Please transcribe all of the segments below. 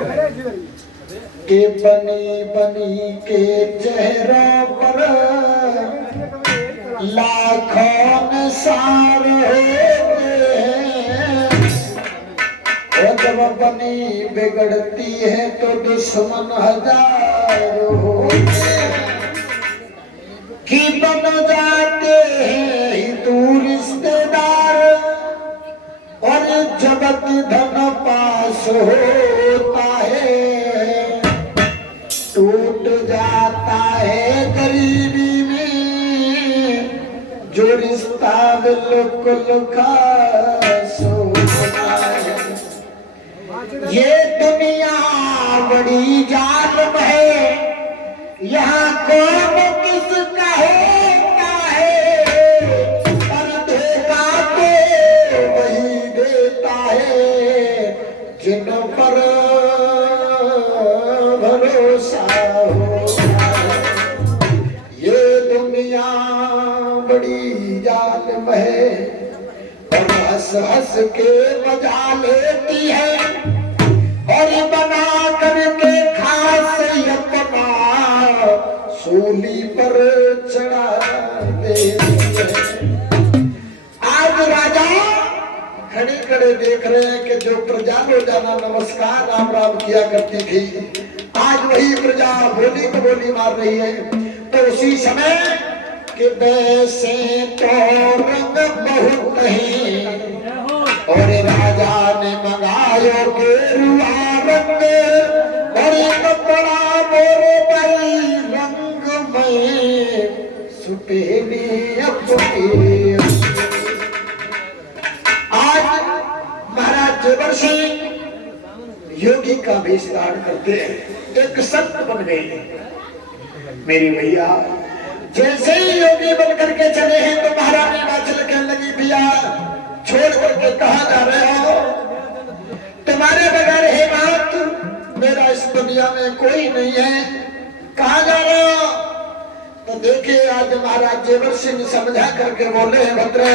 के बनी बनी के चेहरों पर लाखों निशान होते हैं। और जब बनी बिगड़ती है तो दुश्मन हजारों होते हैं। कि बन जाते हैं हिंदू रिश्तेदार और जब धन पास होता है टूट जाता है गरीबी में जो रिश्ता बिल्कुल खास होता है। ये दुनिया बड़ी जालिम है, यहाँ कौन किसका होता है, पर धोखा तो वही देता है जिन पर भरोसा होता है। ये दुनिया बड़ी जालिम है और हंस हंस के मजा लेती है और बना करके खास अपना सूली पर चढ़ा देती है। आज राजा खड़े खड़े देख रहे हैं कि जो प्रजा रोजाना नमस्कार राम राम किया करती थी आज वही प्रजा बोली को बोली मार रही है। तो उसी समय कि वैसे तो रंग बहुत नहीं और राजा ने मंगायो गेरुआ रंग और कपड़ा मोरे भाई रंग में सुपेली अपनी। आज महाराज जेवर सिंह योगी का भी स्नान करते हैं, एक संत बन गए मेरी भैया। जैसे ही योगी बन करके चले हैं तो महारानी नाचल कहने लगी भैया छोड़ करके कहा जा रहे हो, तुम्हारे बगैर हे बात मेरा इस दुनिया में कोई नहीं है, कहा जा रहे हो। तो देखिए आज महाराज जेवर सिंह समझा करके बोले हैं भद्रे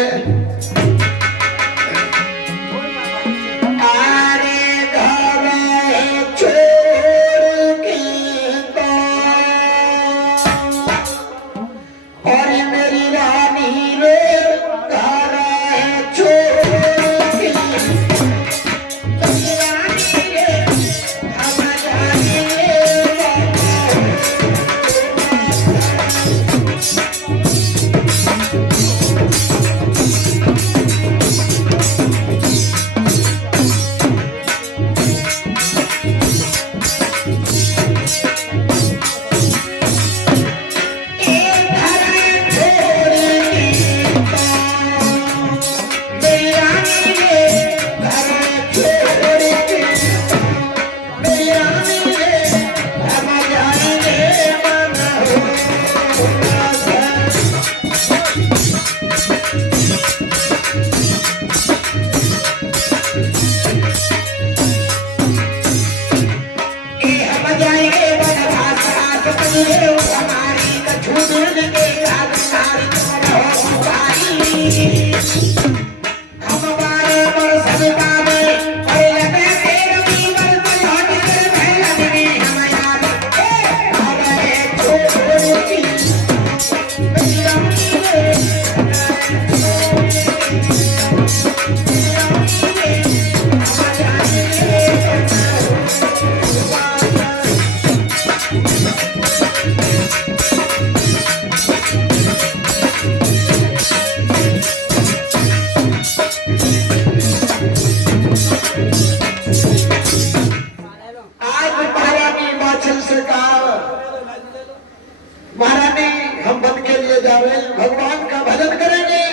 भगवान का भजन करेंगे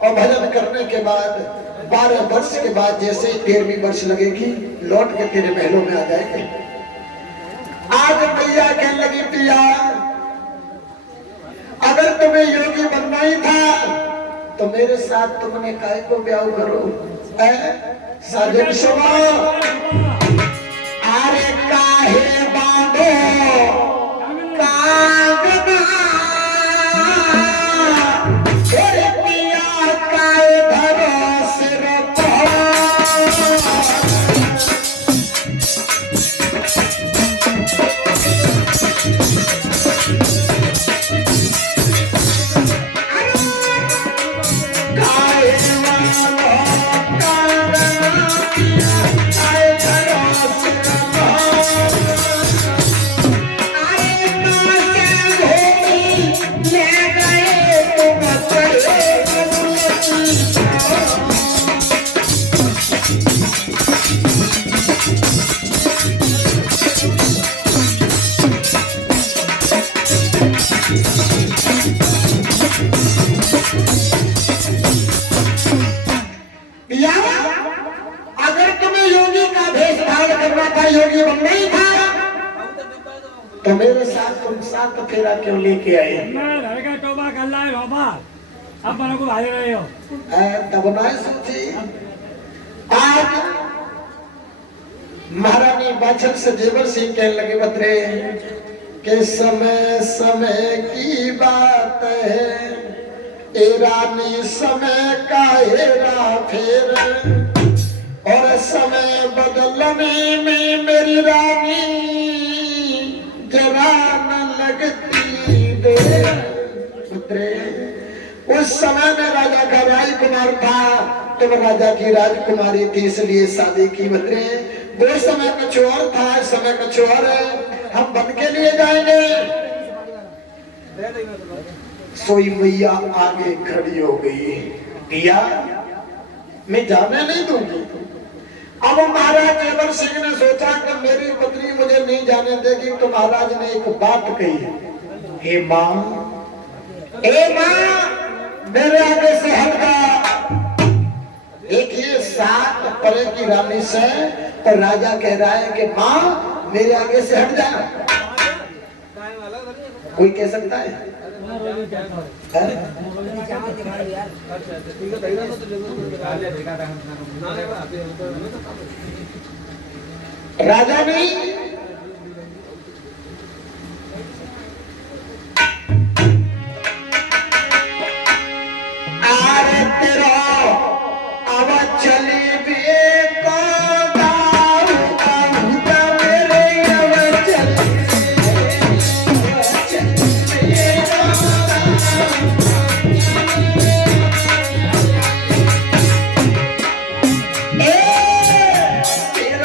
और भजन करने के बाद 12 वर्ष के बाद जैसे ही 13वीं वर्ष लगेगी लौट के तेरे महलों में आ जाएंगे। आज मैया कहने लगी पिया अगर तुम्हें योगी बनना ही था तो मेरे साथ तुमने काय को ब्याह करो। साजन सुनो अरे काहे बांधो कागना योगी बनना ही था तो मेरे साथ तुम साथ फेरा क्यों लेके आए? मैं घर का तोबा कर लाए बाबा, अब मेरे को भाई रहे हो तब ना सोची आज महारानी बाछल से जेवर सिंह कहने लगे बतरे कि समय समय की बात है, ए रानी समय का हेरा फेर, और समय बदलने में मेरी रानी जरा न लगती देर। पुत्रे उस समय में राजा का राजकुमार था, तुम राजा की राजकुमारी थी इसलिए शादी की। बतरे वो समय कुछ और था, समय कुछ और है, हम बन के लिए जाएंगे। सोई मैया आगे खड़ी हो गई, किया मैं जाने नहीं दूंगी। अब महाराज जेवर सिंह ने सोचा कि मेरी पत्नी मुझे नहीं जाने देगी, तो महाराज ने एक बात कही, हे माँ, हे माँ, मेरे आगे से हट जा। देखिए 7 परे की रानी से तो राजा कह रहा है कि माँ मेरे आगे से हट जा। कोई कह सकता है? राजा नहीं आरे तेरा अब चली भी तेरा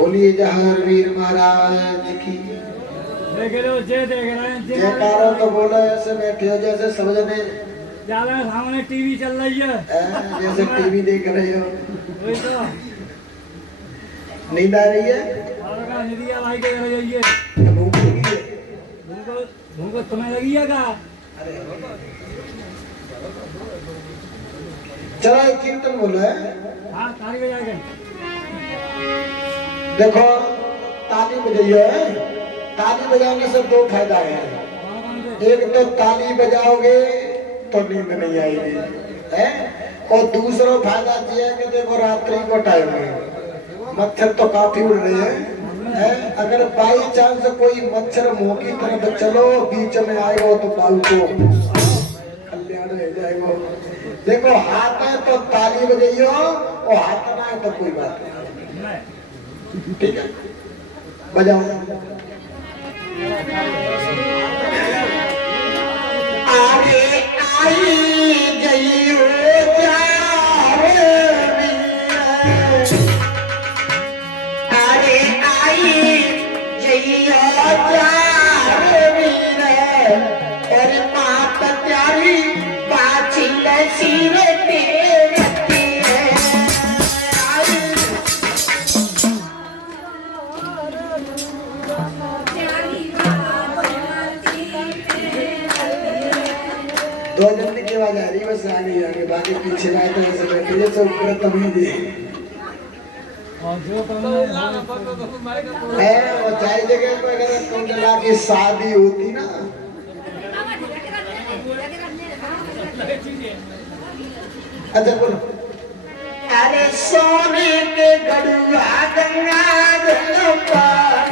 बोलिए जहर वीर महाराज की। देख लो जे देख रहे हैं जयकारा तो बोला ऐसे बैठे हो जैसे समझने ज्यादा सामने टीवी चल रही है जैसे टीवी देख रहे हो। वही तो नींद आ रही है? और का निदिया भाई के घर जाइए भूख लगी है? भूख तुम्हें लगी है का? चलो एक कीर्तन बोलो है। हाँ ताली बजा के देखो ताली बजाइए। ताली बजाने से दो फायदा है। एक तो ताली बजाओगे तो नींद नहीं आएगी है, और दूसरा फायदा ये है कि देखो रात्रि को टाइम है, मच्छर तो काफी उड़ रहे हैं है? अगर बाई चांस कोई मच्छर मुंह की तरफ चलो बीच में आएगा तो बाल को कल्याण हो जाएगा। देखो हाथ है तो ताली बजाइयो और हाथ ना है तो कोई बात नहीं। ठीक है बजाओ। आगे आई जइयो जावे आगे आई जइयो जावे और मात प्यारी पाछी लसीरे तेरती है। दो जल्दी की आवाज आ रही बस आगे आगे बाकी पीछे आए तो ऐसे बैठे जैसे ऊपर तभी दी है। और चाहे जगह पर अगर कुंडला की शादी होती ना अच्छा बोलो। अरे सोने के गड़ुआ गंगा जल पर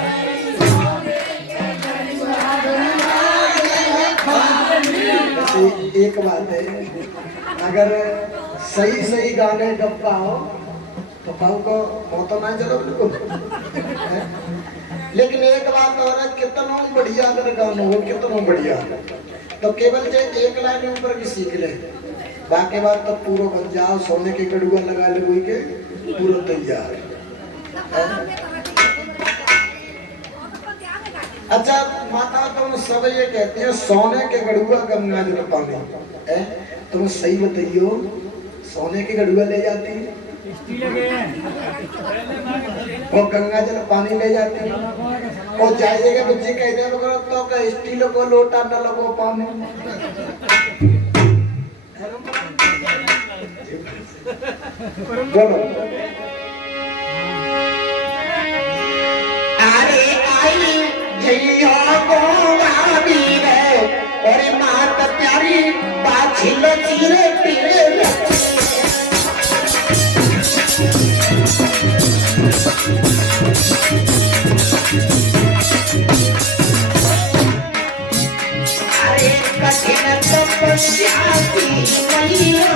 एक बात है, अगर सही सही गाने जब पाओ तो पाओ को तो ना चलो बिल्कुल। लेकिन एक बात और है, कितना बढ़िया अगर गाना हो कितना बढ़िया तो केवल जो एक लाइन ऊपर की सीख ले, बाकी बात तो पूरा बन जाओ। सोने के गड़ुआ लगा ले कोई के पूरा तैयार। अच्छा माता तुम सब ये कहती है सोने के गड़ुआ गंगा जल पानी है, तुम सही बताइयो सोने के गड़ुआ ले जाती वो गंगा जल पानी ले जाती और जाइएगा बच्चे कहते हैं तो स्टील को लोटा न लगो पानी। बोलो अरे आई जइयो गोवा वीर और मात प्यारी बाछी लचीरे पीरे अरे कठिन तपस्या की मैया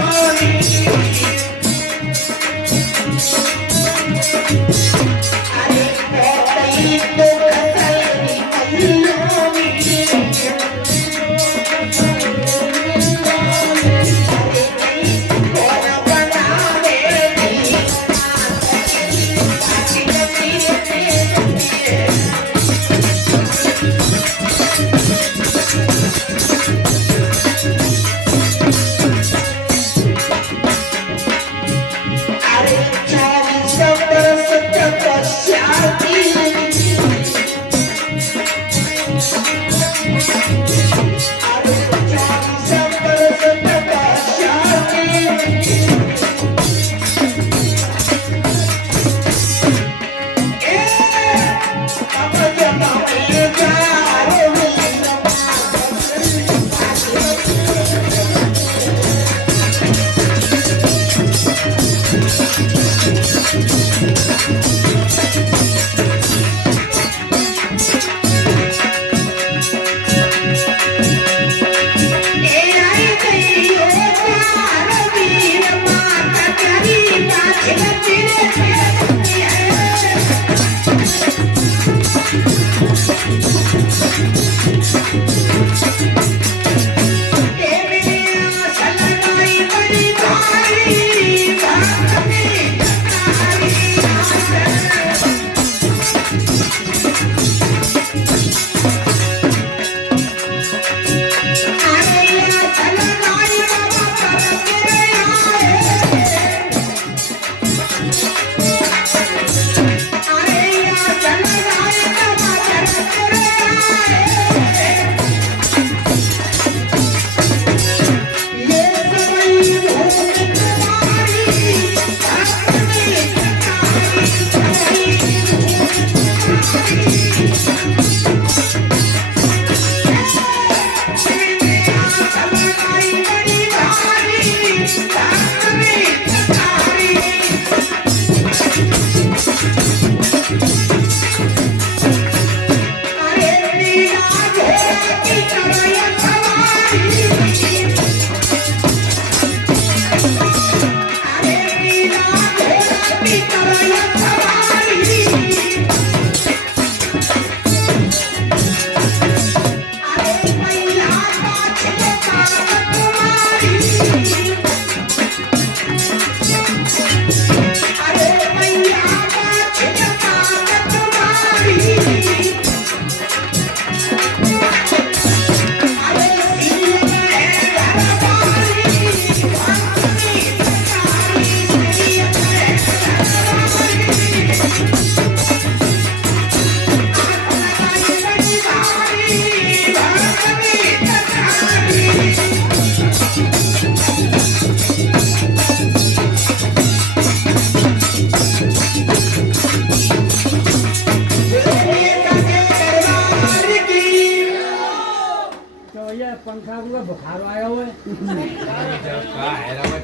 पंखा का बुखार आया हुआ है।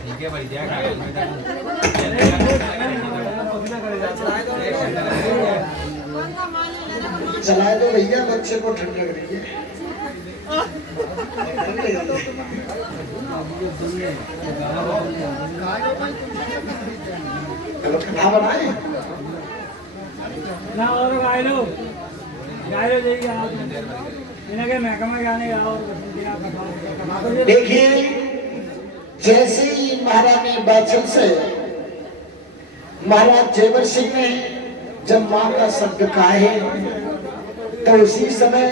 ठीक है भाई चला दो भैया, बच्चे को ठंड लग रही है। खाना बनाए ना और गाय लो देगी आप इन्हें के महकमा गाने का और देखिए, जैसे ही महारानी बाचल से महाराज जेवर सिंह ने जब मां का शब्द कहा तो उसी समय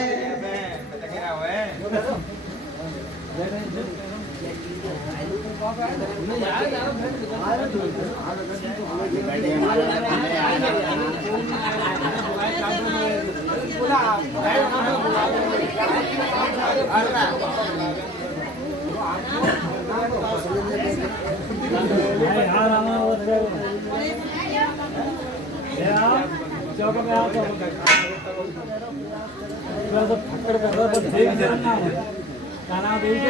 चौक पे आओ तो फक्कड़ कर रहा है, देख जरा खाना देख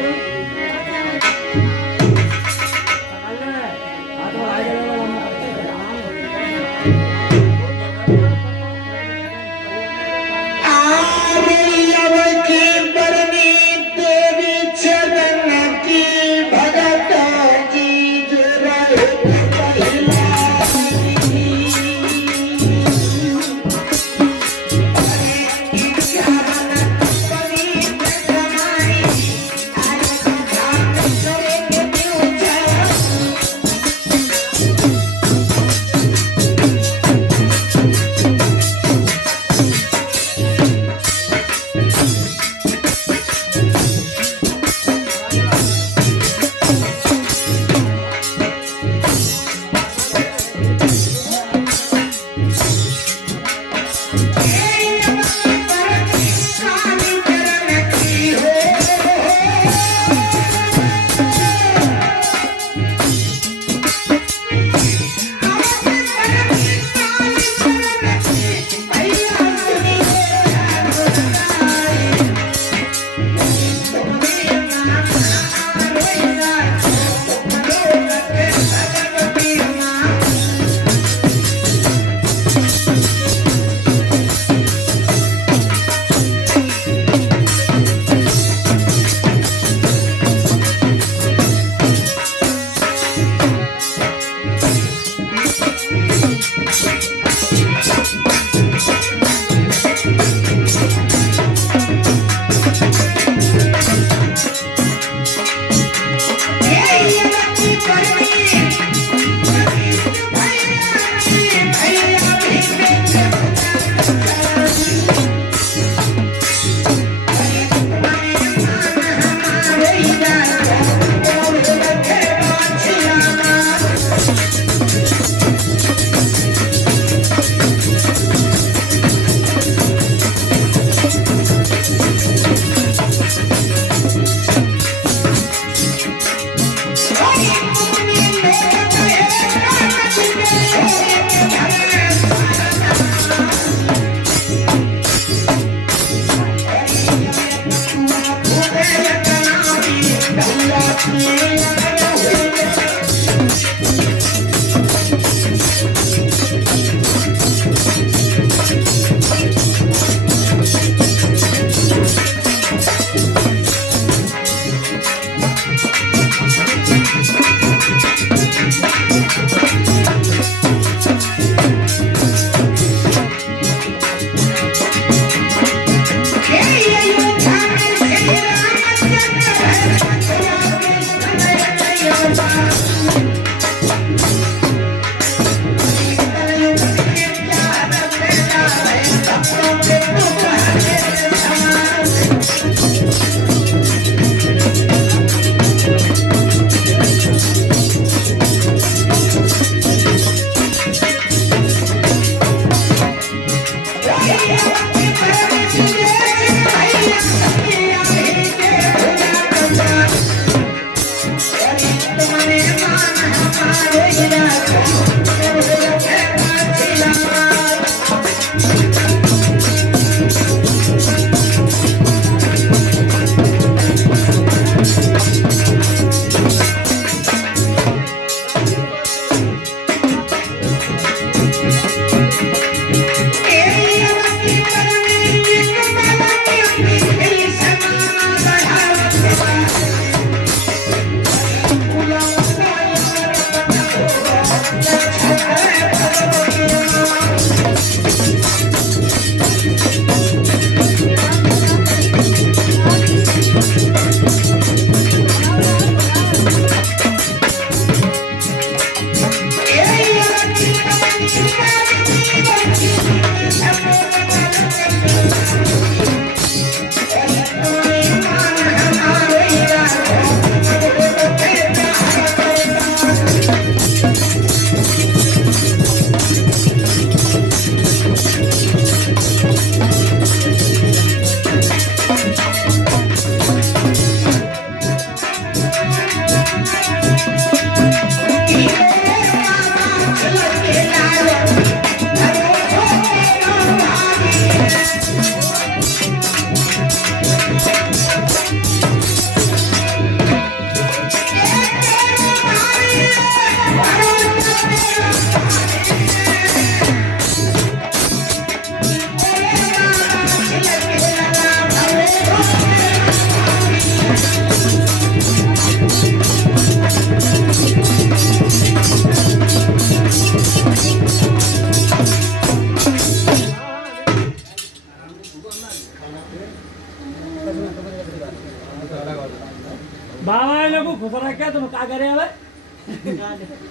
दूसरा क्या तुम क्या करे अब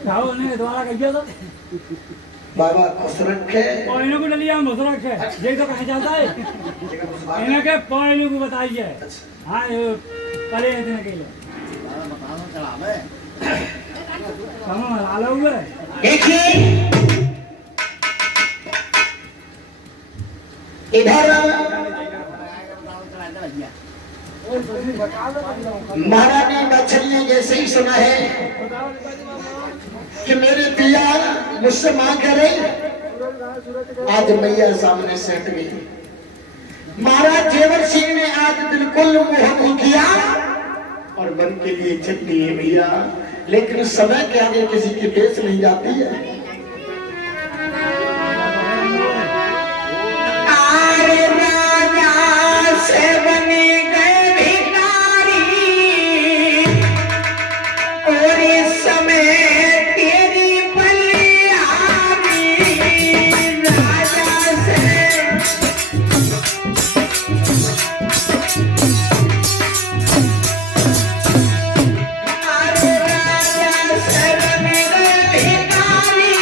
खाओ ने दोबारा कहियो तो बाबा खुश रखे और इन्हों को डलिया में घुस रखे ये तो कहीं जाता है इन्हें के पॉइंट को बताइए हाँ करे इतने के लिए कहाँ लाल हुए देखिए इधर महाराज ने बछड़ियां जैसे ही सुना है कि मेरे पिया मुझसे मांग करे आज मैया सामने से हट गई। महाराज जेवर सिंह ने आज बिल्कुल मुंह नहीं किया और मन के लिए चलती है भैया, लेकिन समय के आगे किसी की पेश नहीं जाती है। आरे राजा से बने गए भिखारी और इस समय तेरी बलिहारी राजा से आरे राजा से बने गए भिखारी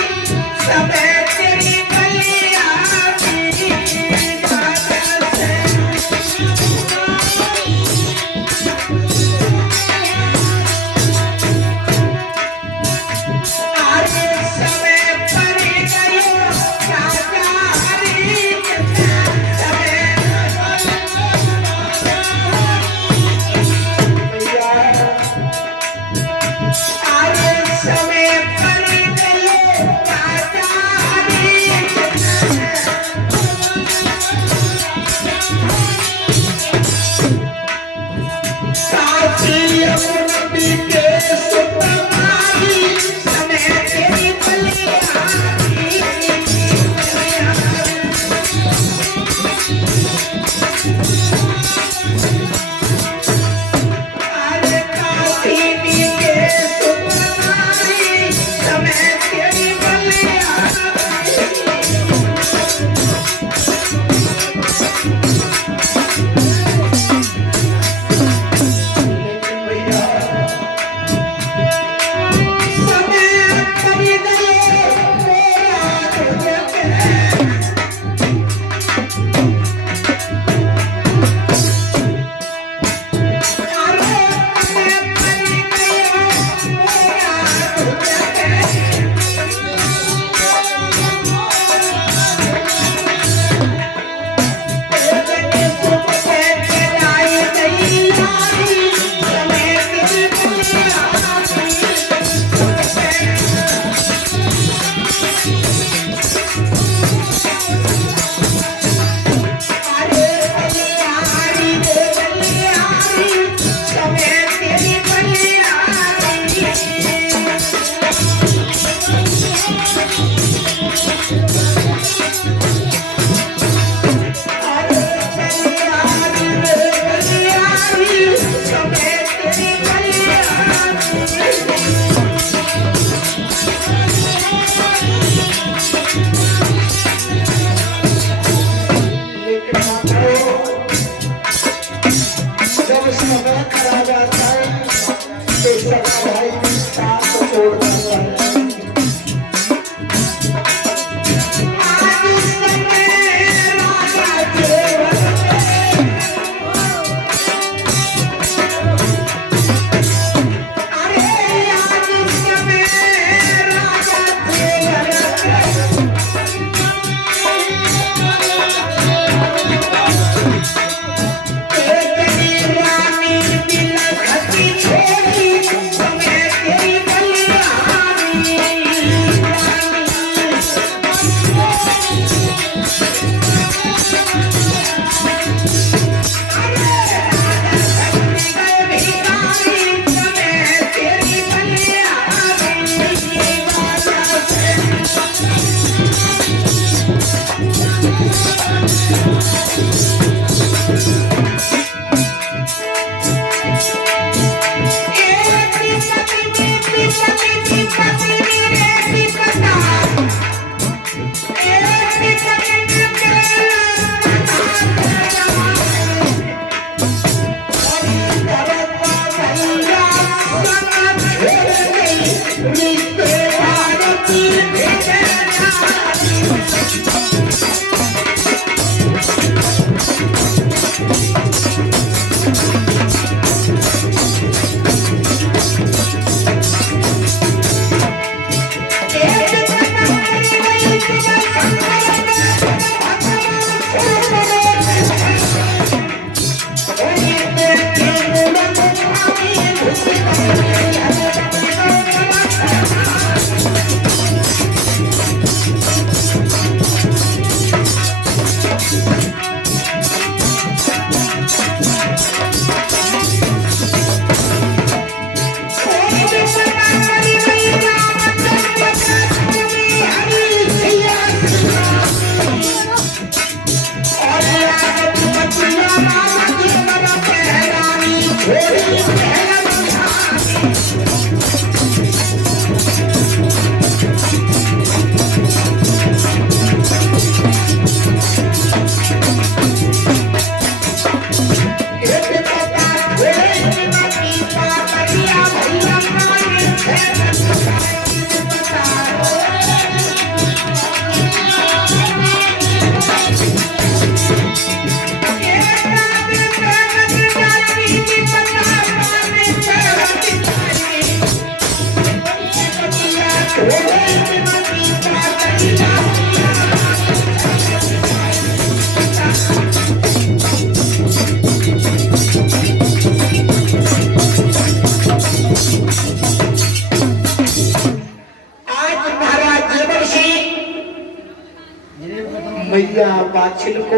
मैया बाछिल को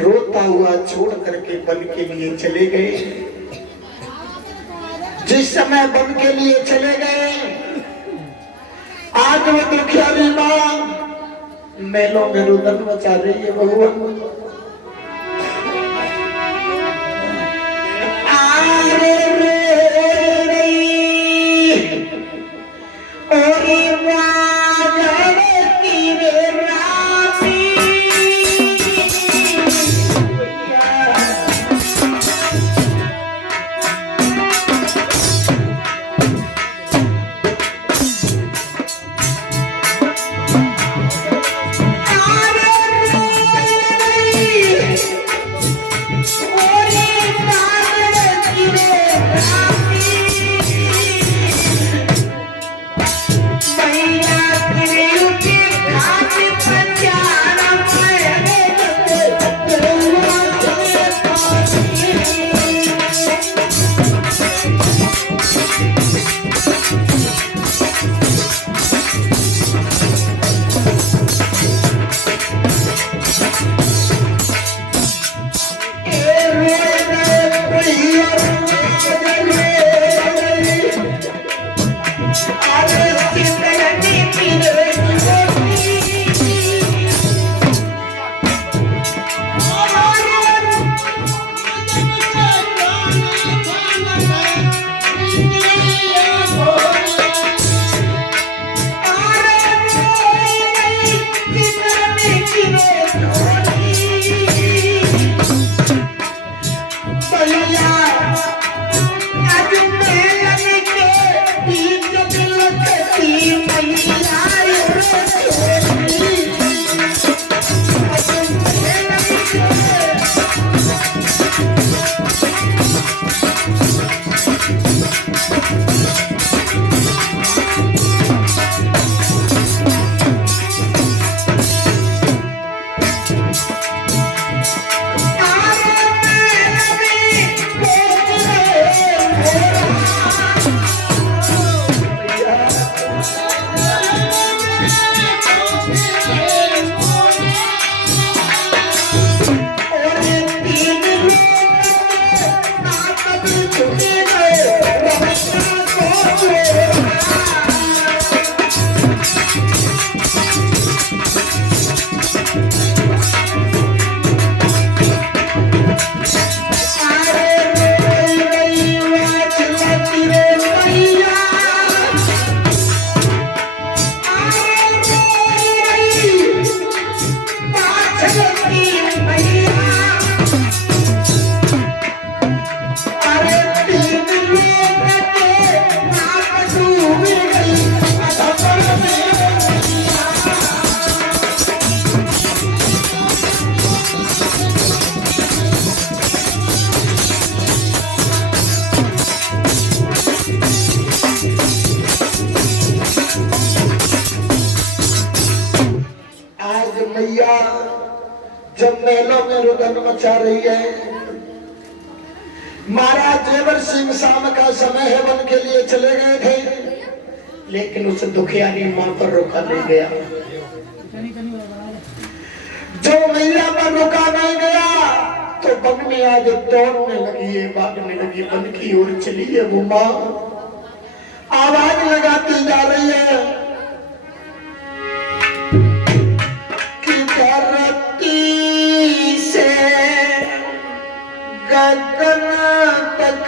रोता हुआ छोड़ करके वन के लिए चले गए। जिस समय वन के लिए चले गए, आज वो दुखियारी मां मेलों में रुदन मचा रही है। भगवान जब मेलों में रुदन मचा रही है, महाराज जेवर सिंह शाम का समय है वन के लिए चले गए थे, लेकिन उस दुखियारी मां पर रोका नहीं गया। जो मैया पर रोका नहीं गया तो वन में आज दौड़ने लगी है, भागने लगी, वन की ओर चली है। वो मां आवाज लगाती जा रही है कि धरती से गगन तक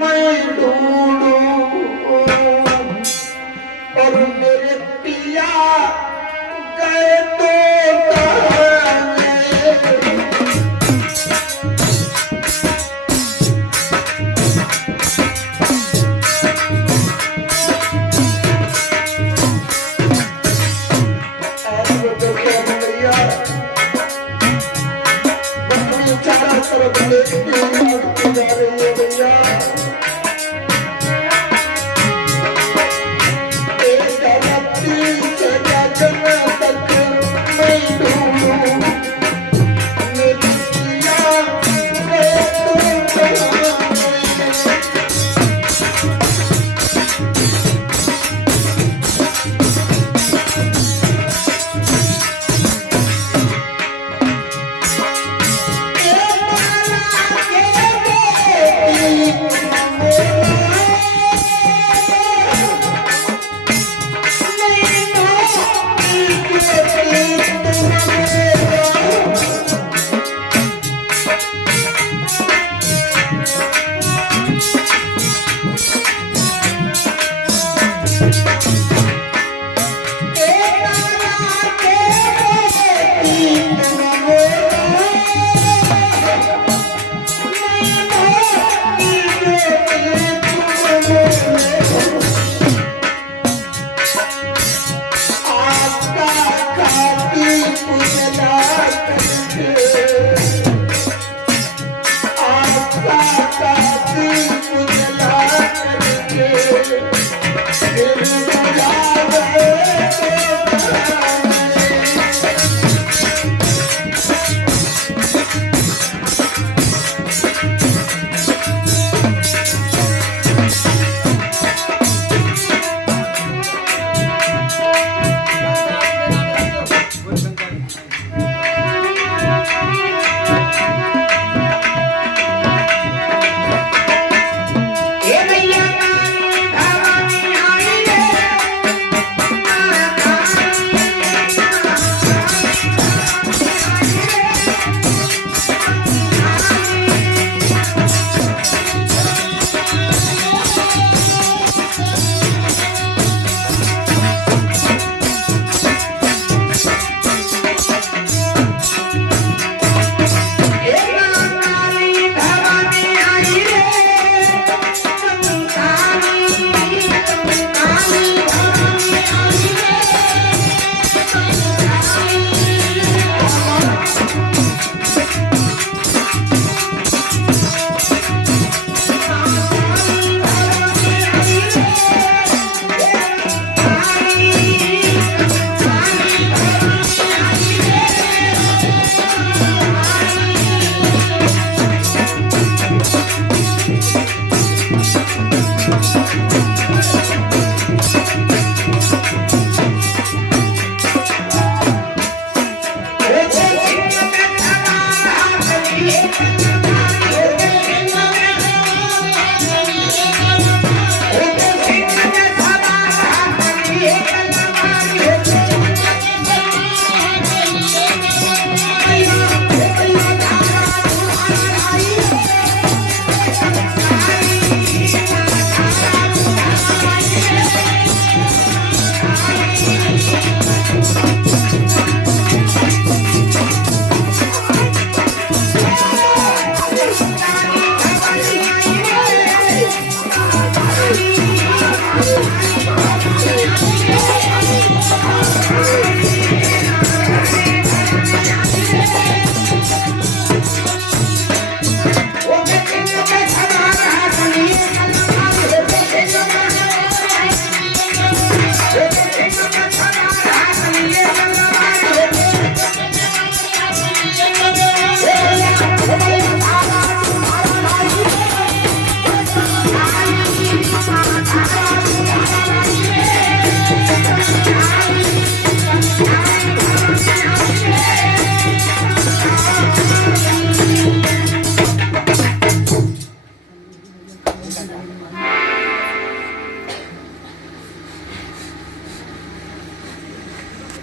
मैं ढूंढूं और मेरे पिया गए तो मैं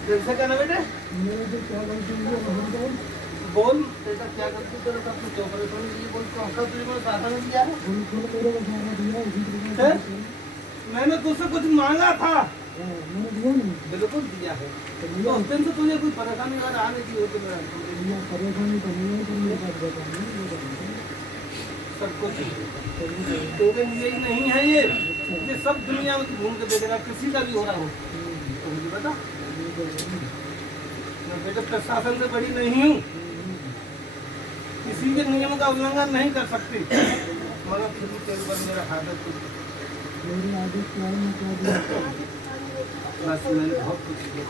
कैसे कहना बेटे बोल बेटा क्या गलती करो तो अपने चौपड़े पर ये बोल तो अंकल तुझे मैंने साधा नहीं दिया है मैंने तुझसे कुछ मांगा था बिल्कुल दिया है तो उस दिन से तुझे कोई परेशानी अगर आने की हो तो सब कुछ तेरे लिए ही नहीं है ये सब दुनिया में तू घूम के देखेगा किसी का भी हो रहा हो तो मुझे बता मैं बेटे प्रशासन से बड़ी नहीं हूँ किसी के नियम का उल्लंघन नहीं कर सकती मगर फिर भी तेरे पर मेरा आदत बस मैंने बहुत कुछ किया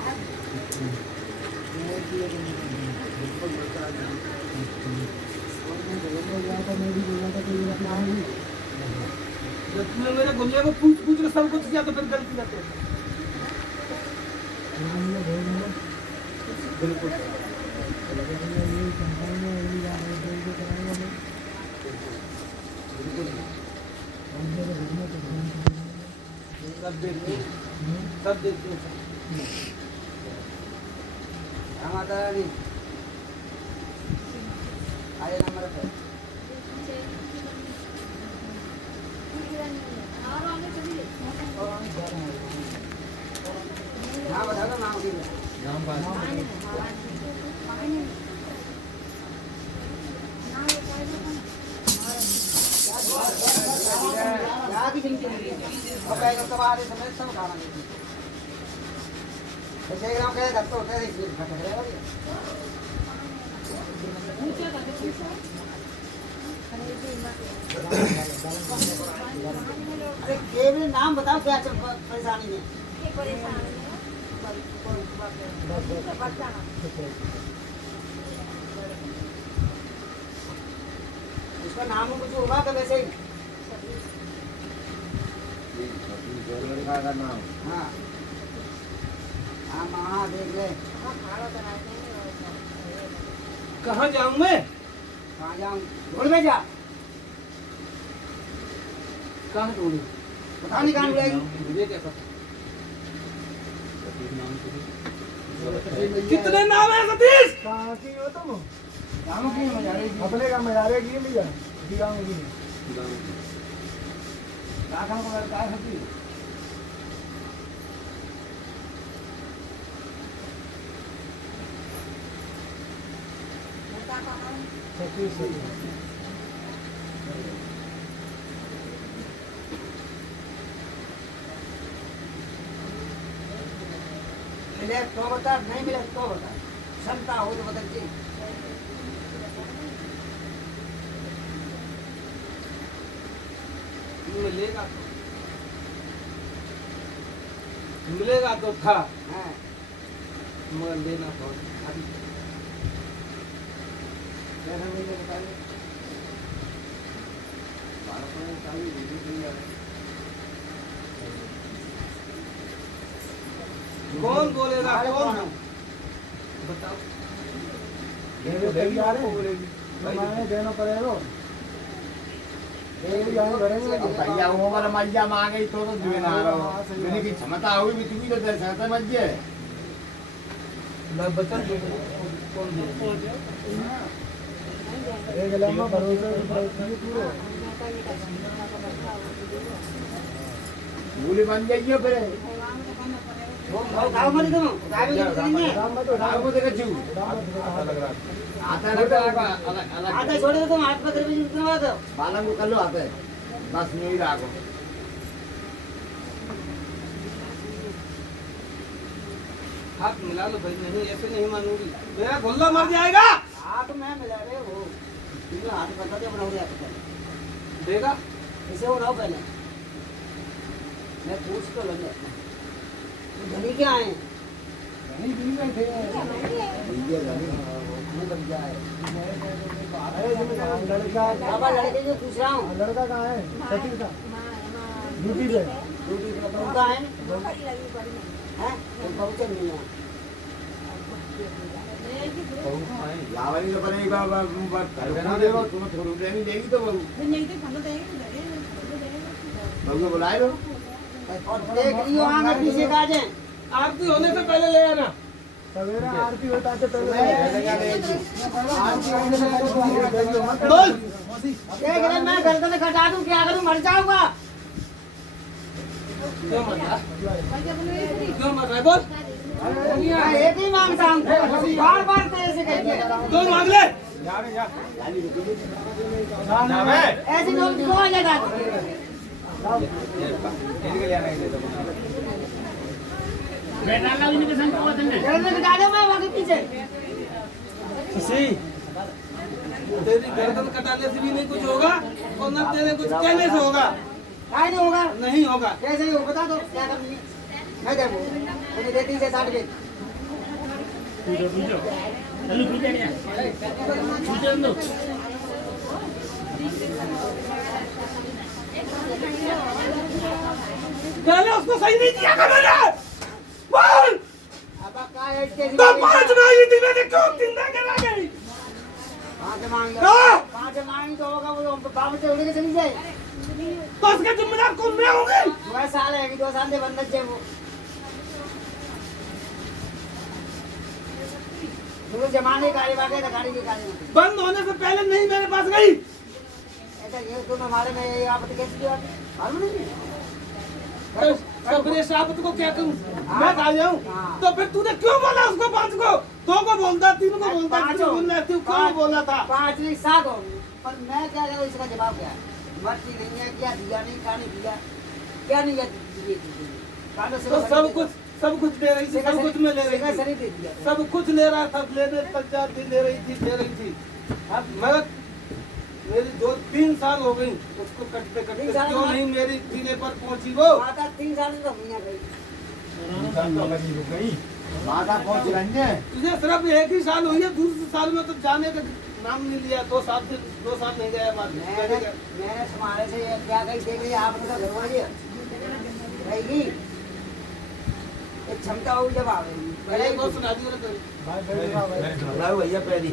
जब तूने मेरे गुलिया को पूछ के सब कुछ किया तो फिर गलती करते बिल्कुल सब देखते सब देखते माता रानी आए नंबर पे नाम बता दो नाम की नाम की चिंता नहीं और कहेगा सब आधे समय सब खाना नहीं ऐसे ग्राम कहे दत्तो होते हैं इसलिए खा रहे हैं अरे केवल नाम बताओ क्या परेशानी है उसका नाम कुछ होगा तो वैसे ही नाम हाँ हाँ देख ले कहाँ जाऊँ मैं कहाँ जाऊँ ढूंढ में जा कहाँ ढूंढू पता नहीं कहाँ ढूंढेगी मुझे क्या पता कितने नाम है सतीश कहाँ की हो तुम गाँव की अपने का मजारे की लिया गाँव की क्या सतीश मिले तो बता नहीं मिले तो बता क्षमता हो तो बदल के मिलेगा तो था मगर लेना तो अभी कौन बोलेगा कौन बताओ तैयार है देना पड़ेगा भैया वो वाला मैया मांगे तो देना मैंने की क्षमता हुई भी तुम्ही तो दे सकता मज्जे बचन कौन दे एक लंबा भरोसा पूरा भूले बन जाइए फिर वो गाँव मत करो गाँव मत करो आता छोड़ दो तुम हाथ पकड़ भी जितना दो बालन को कर लो आते बस नहीं राखो हाथ मिला लो भाई नहीं ऐसे नहीं मानूंगी मेरा गुल्ला मर जाएगा हाथ में मिला रहे हो तुमने हाथ बता दे बनाओ या देगा ऐसे हो रहा पहले मैं पूछ तो लगे धनी क्या है धनी भी बैठे हैं लड़का जो पूछ रहा हूँ लड़का कहाँ है सचिन का ड्यूटी पे कहाँ है पहुँचे नहीं है लावानी तो बनेगी बाबा देगा तुम्हें थोड़ी देनी देगी तो बहू बुलाए लो देख लियो आगे पीछे का जाए आरती होने से पहले ले आना सवेरे आरती होता तो पहले बोल देख रे मैं गर्दन कटा दूं क्या करूं मर जाऊंगा क्यों मर रहा है बोल मैं एक ही मांगता हूं बार बार तेरे से कह दिया दो मांग ले ऐसे लोग क्यों आ जाता बेटा का भी नहीं संग हुआ तुमने गर्दन कटा दे मैं वहां के पीछे तेरी गर्दन कटाने से भी नहीं कुछ होगा और न तेरे कुछ कहने से होगा काय नहीं होगा नहीं होगा कैसे हो बता दो क्या करनी मैं दे मुझे देती से 60 के चलो पीछे पीछे दो पहले उसको सही नहीं दिया कर मैंने बोल अब का है इसके तो 5 मांगी थी मैंने क्यों 3 ना करा गई 5 मांग लो 5 मांगी तो होगा वो बाबू से उड़ के चली जाए तो उसका जिम्मेदार कौन मैं होंगे 2 साल है कि 2 साल से बंदर है वो वो जमाने गाड़ी वागे तो गाड़ी की गाड़ी बंद होने से पहले नहीं मेरे पास गई ऐसा ये तुम हमारे में ये आपत्ति कैसे की बात मालूम नहीं तो फिर साहब को क्या करूं मैं आ जाऊं तो फिर तूने क्यों बोला उसको 5 को 2 को बोलता 3 को बोलता तू क्यों बोला था 5 नहीं 7 हो पर मैं क्या करूं इसका जवाब क्या मर्जी नहीं है क्या दिया नहीं कहानी दिया क्या नहीं दिया सब कुछ दे रही थी सब कुछ में ले रही थी सब कुछ ले रहा था लेने तक दे रही थी अब मगर मेरी 2-3 साल हो गई उसको कटते क्यों नहीं मेरी सीने पर पहुंची वो माता 3 साल तो गई माता पहुंच रही है तुझे सिर्फ 1 ही साल हुई है दूसरे साल में तो जाने का नाम नहीं लिया 2 साल नहीं गया मैंने तुम्हारे से क्या कही देख रही आपने तो घर वाली रहेगी एक क्षमता होगी जब आवेगी बहुत सुना दी भैया पहली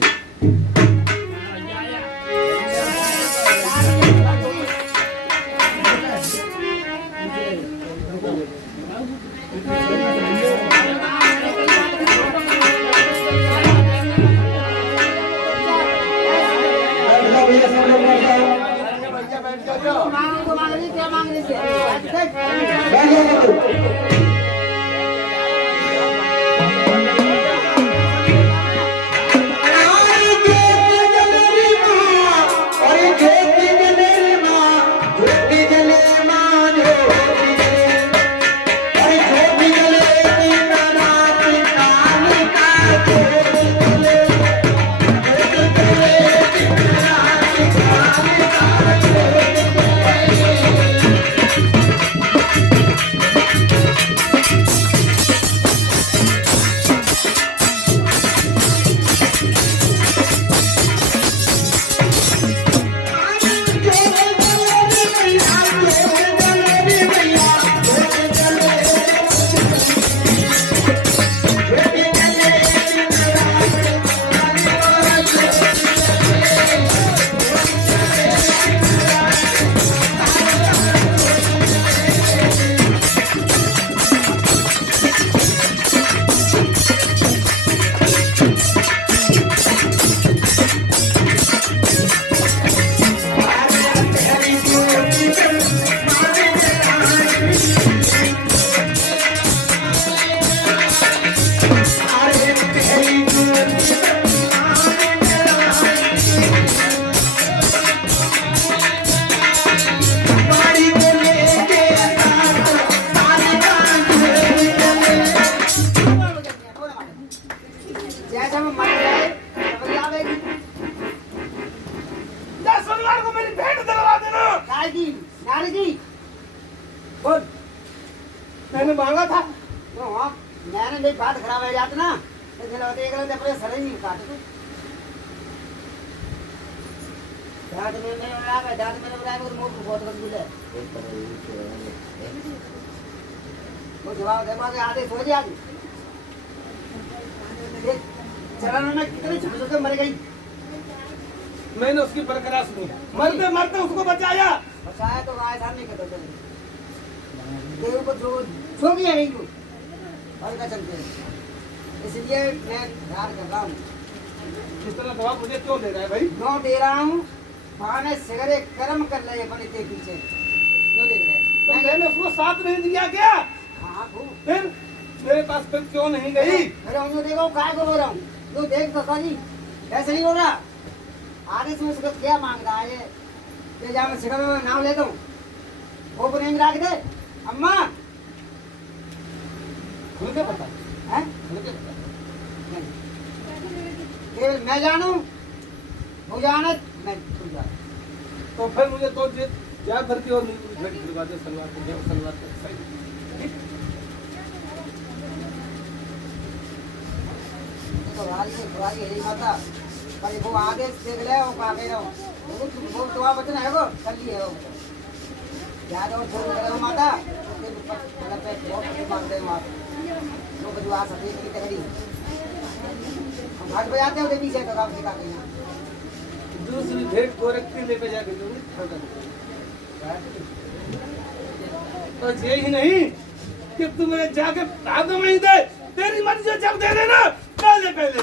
मैंने मांगा था तो मैंने नहीं बात खराब हो जाती ना तो एक अपने सर ही काट दो दांत में मेरे मुंह को बहुत गंदी है वो जवाब दे मांगे आधे सो जा चलाने में कितने छोटे मर गई मैंने उसकी बरकरार सुनी मरते मरते उसको बचाया तो आए सामने के देव को जो भी है नहीं और क्या चलते हैं इसलिए मैं ध्यान कर रहा हूँ। इस तरह जवाब मुझे क्यों दे रहा है भाई? क्यों दे रहा हूँ? बहाने सिगरे कर्म कर रहे अपने के पीछे क्यों देख रहे हैं? तो मैंने उसको साथ नहीं दिया क्या? हाँ खूब। फिर मेरे पास फिर क्यों नहीं गई? अरे उन्हें देखो काय को रो रहा हूँ, तो देख तो सही ऐसे नहीं रो रहा। आगे से उसको क्या मांग रहा है ये जा मैं सिगरे में नाम लेता हूँ वो नहीं रख दे अम्मा खुल के बता, हैं? खुल के बता। केवल मैं जानू वो जाने मैं तुम जान। तो फिर मुझे तो क्या भर की और भेंट दिलवा दे सलवार को, सलवार को सही। तो भाई यही माता पर वो आगे देख ले वो आगे रहो वो तो आप बचना है वो कर लिए हो याद और छोड़ करो माता उसके ऊपर मतलब पे बहुत मांगते हैं आप लोग दुआ सभी की तगड़ी हम भाग बजाते हो देवी से तो काम सिखा के यहाँ दूसरी भेंट गोरखी लेके जाके दूंगी। तो यही नहीं कि तू मेरे जाके भागो नहीं दे, तेरी मर्जी जब दे देना पहले पहले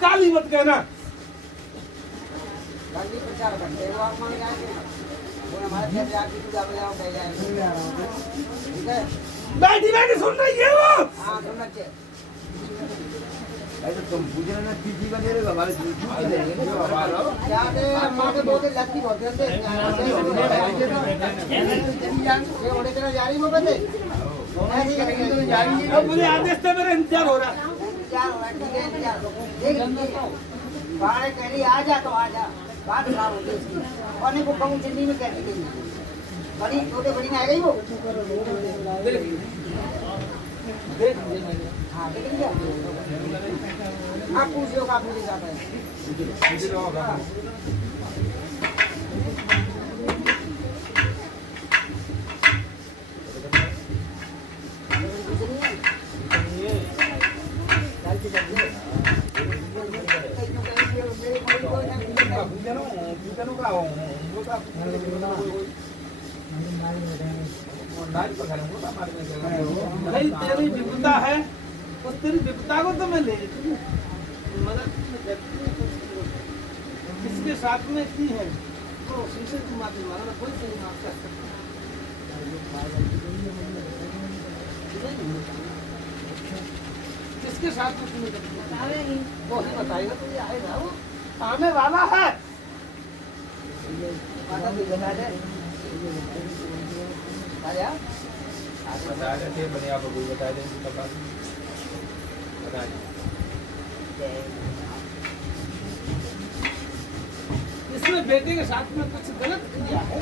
काली मत कहना। गांधी प्रचार करते हैं वो आप मान जाएंगे वो हमारे घर जाके पूजा में जाओ कह जाएंगे ठीक है बैठी बैठी सुन रही है वो। हाँ सुनना चाहिए ऐसे तुम पूछ रहे ना चीज़ का दे रहे हो हमारे क्या दे अम्मा के बहुत लत्ती बहुत देते ये ओड़े तेरा जारी वो बंदे ऐसी करेंगे जारी अब मुझे आदेश से मेरा इंतजार हो रहा। इंतजार हो रहा है ठीक है इंतजार देख बाहर कह रही आ जा तो आ जा बात खराब होती है इसकी और नहीं वो कहूँ चिन्नी में कहती गई बड़ी छोटे बड़ी में आ गई वो देख हाँ देख लिया आप पूछ लो आप मुझे जाता है भाई तेरी विपदा है उस तेरी विपदा को तो मैं ले मदद किसके साथ में की है तो उसी से तुम माफी मांगना कोई नहीं माफ कर सकता। किसके साथ में तुमने वो ही बताएगा तो ये आएगा वो आने वाला है। माता जी बता दे आया बता देते बने आप कोई बता दें इसका बात बता दें। इसमें बेटे के साथ में कुछ गलत किया है।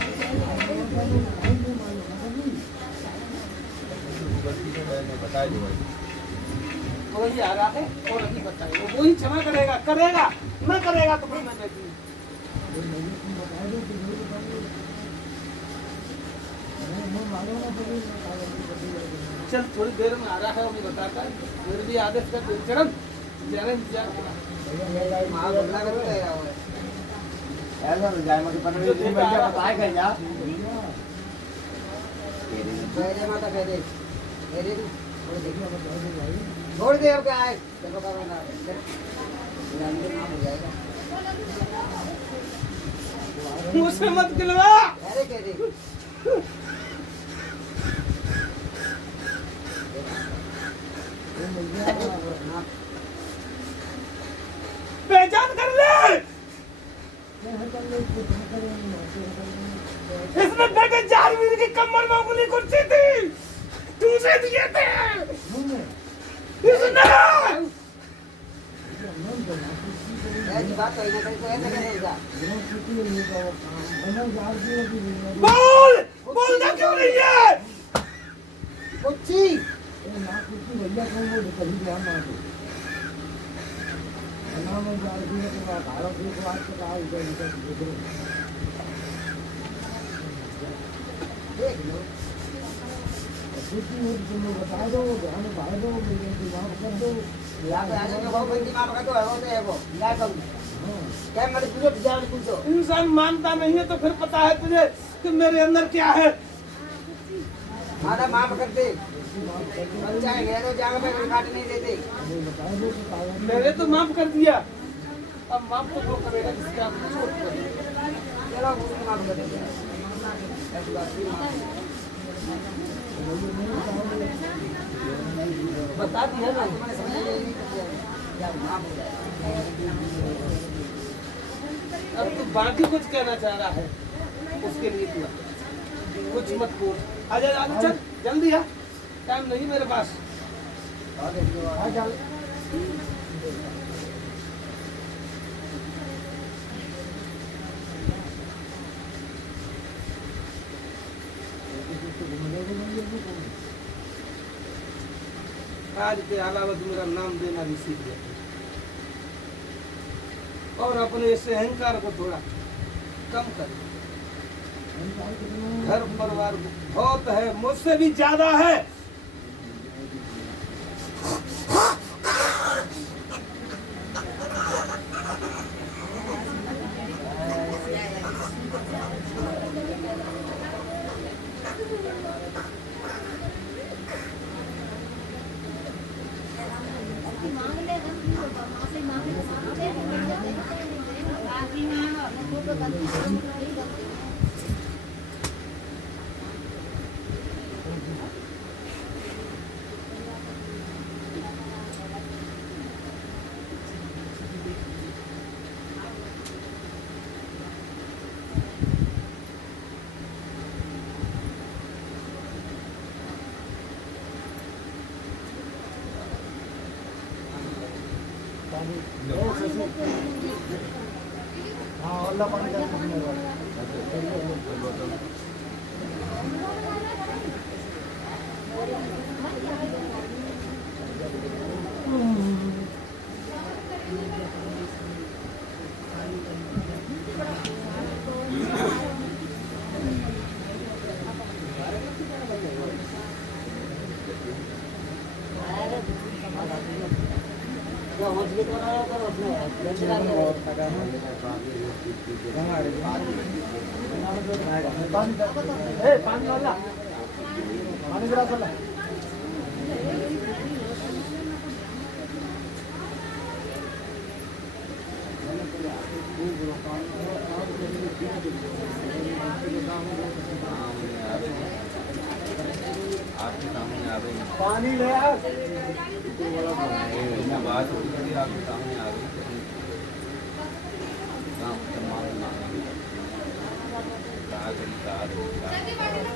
गलती से मैंने बता दी भाई वही आ रहा है और अभी बताइए वो ही क्षमा करेगा करेगा मैं करेगा तो फिर मैं बेटी चल थोड़ी देर में आ रहा है उन्हें बताता है मेरे लिए आदेश कर चरण ज्यादा इंतजार करा माँ बोलना कर कह रहा है ऐसा हो जाए मुझे 15 दिन में क्या बताए कर जा पहले माता कह दे छोड़ दे अब क्या है चलो का ना नाम हो जाएगा मुझसे मत गिलवा। अरे कह दे पहचान कर ले इसने बेटे जारवीर की कमर में उंगली कुर्सी थी तुझे दिए थे इसने ऐसी बात कही ना कहीं तो ऐसे करेगा बोल बोलना क्यों नहीं है कुच्ची देख लो बता दो हमें भाई दो कर दो या तो ऐसे में बहुत बंदी मार का तो होते हैं वो या कब क्या मेरे पूरे बिजार पूछो इंसान मानता नहीं है तो फिर पता है तुझे कि मेरे अंदर क्या है। माता माफ कर दे जाएंगे तो जगह पे काट नहीं देते। मैंने तो माफ कर दिया, अब माफ तो वो करेगा जिसका आप छोड़ कर। चलो उसको माफ कर देंगे। ऐसी बात नहीं। बता दिया ना, तुम्हारे समझ में नहीं क्या माफ हो जाए। अब तू बाकी कुछ कहना चाह रहा है उसके लिए तू कुछ मत बोल। आजा आजा चल जल्दी आ, टाइम नहीं मेरे पास। आज के अलावा तू मेरा नाम देना भी सीख गया और अपने इस अहंकार को थोड़ा कम कर। घर परिवार बहुत है, मुझसे भी ज्यादा है। आपके सामने आ रही है, पानी ले आ। बात होती है आपके सामने आ रही है। हाँ, सम्मान ना कहा करी कहा ना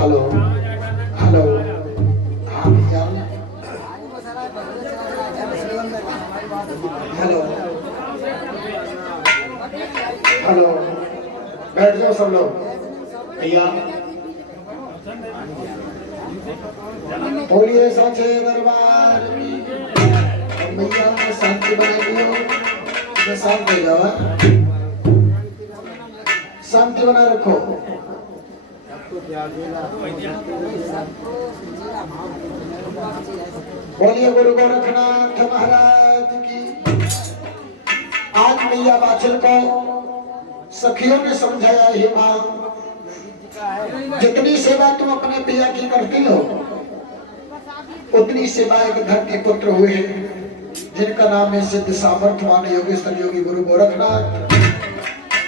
हेलो हेलो, हाँ भैया, हेलो हेलो, बैठ जाओ सब लोग। भैया बोलिए साचे दरबार की। भैया शांति बनाई दियो, शांत हो जाओ, शांति बना रखो। बोलिए गुरु गोरखनाथ महाराज की। आज मैया बाछल को सखियों ने समझाया, हे माँ, जितनी सेवा तुम अपने पिया की करती हो उतनी सेवा एक धरती पुत्र हुए हैं जिनका नाम है सिद्ध सामर्थ्यवान योगेश्वर योगी गुरु गोरखनाथ।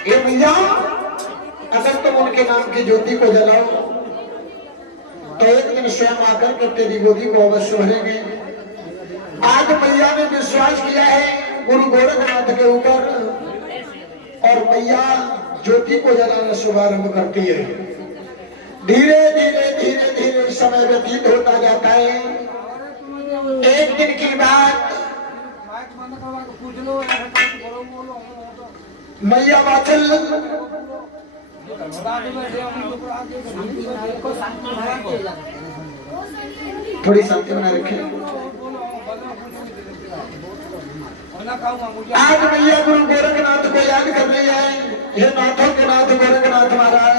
ये मैया, अगर तुम उनके नाम की ज्योति को जलाओ तो एक दिन स्वयं आकर के तेरी गोदी को अवश्य भरेंगे। आज मैया ने विश्वास किया है गुरु गोरखनाथ के ऊपर और मैया ज्योति को जलाना शुभारंभ करती है। धीरे धीरे धीरे धीरे समय व्यतीत होता जाता है। एक दिन की बात, माइक बंद करवा के पूछ लो। मैया वाचल थोड़ी शांति बना रखे। आज मैया गुरु गोरखनाथ को याद करने आए। हे नाथों के नाथ गोरखनाथ महाराज,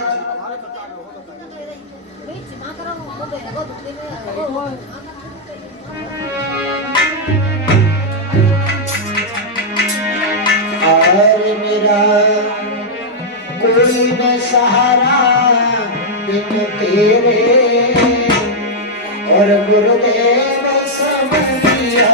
और मेरा कोई न सहारा बिन तेरे, और गुरुदेव समझिया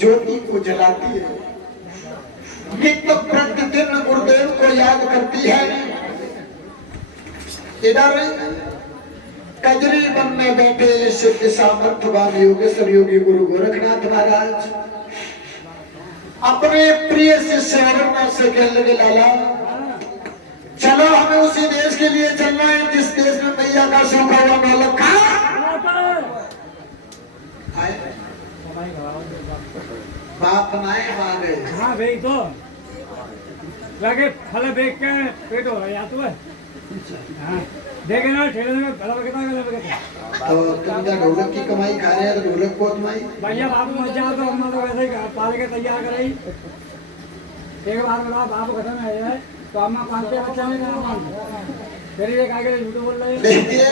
ज्योति को जलाती है, नित्य प्रतिदिन गुरुदेव को याद करती है। इधर कजरी वन में बैठे सिद्ध सामर्थ्यवान योगेश्वर योगी गुरु गोरखनाथ महाराज अपने प्रिय शिष्य अरुणा से कहने लगे, लाला चलो हमें उसी देश के लिए चलना है जिस देश में मैया का सूखा हुआ नौलख बाप बनाए वहां गए। हाँ भाई तो लगे फल देख के पेट हो या तो हाँ देखे ना ठेले में भला बगता तो तुम क्या ढोलक की कमाई खा रहे हैं तो ढोलक को कमाई भैया बाबू मत जाओ तो हम तो वैसे ही पाल के तैयार कराई। एक बार बता बाबू खत्म है तो हम पालते बच्चा में ना पालते फिर एक आगे झूठ बोल रहे हैं। देखिए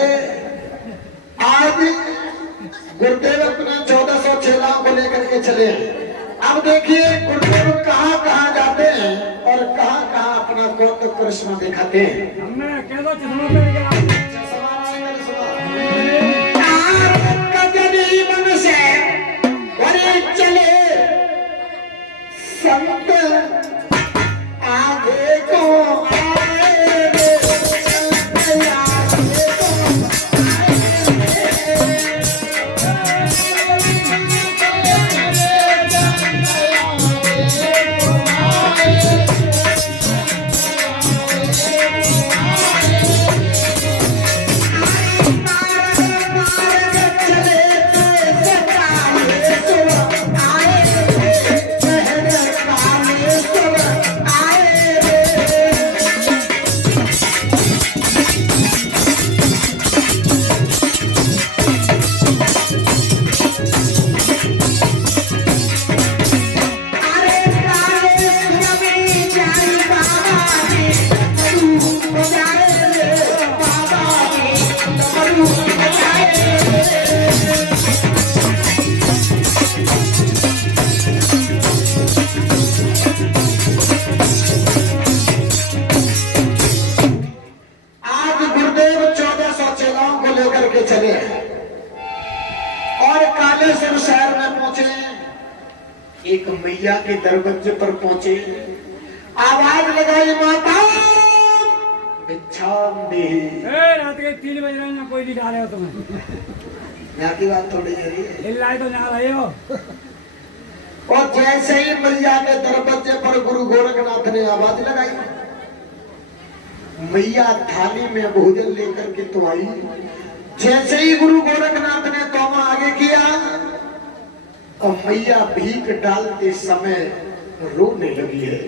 आज गुरुदेव अपने 1400 चेलाओं को लेकर के चले हैं। अब देखिए गुरुदेव कहाँ कहाँ जाते हैं और कहाँ कहाँ अपना कौतुक करिश्मा दिखाते हैं। हमने कैसा चश्मा पहन के कजरी मन से संत आगे को आए रे, संत आगे को चले और कालेश्वर शहर में पहुंचे। एक मैया के दरवाजे पर पहुंचे, आवाज लगाई, माता भिक्षाम देहि। रात के 3 बज रहे ना, कोई नहीं डाले हो तुम्हें। यहाँ की बात थोड़ी है, हिलाए तो ना रहे हो। और जैसे ही मैया के दरवाजे पर गुरु गोरखनाथ ने आवाज लगाई, मैया थाली में भोजन लेकर के तो आई। जैसे ही गुरु गोरखनाथ ने तोमा आगे किया और मैया भीख डालते समय रोने लगी है,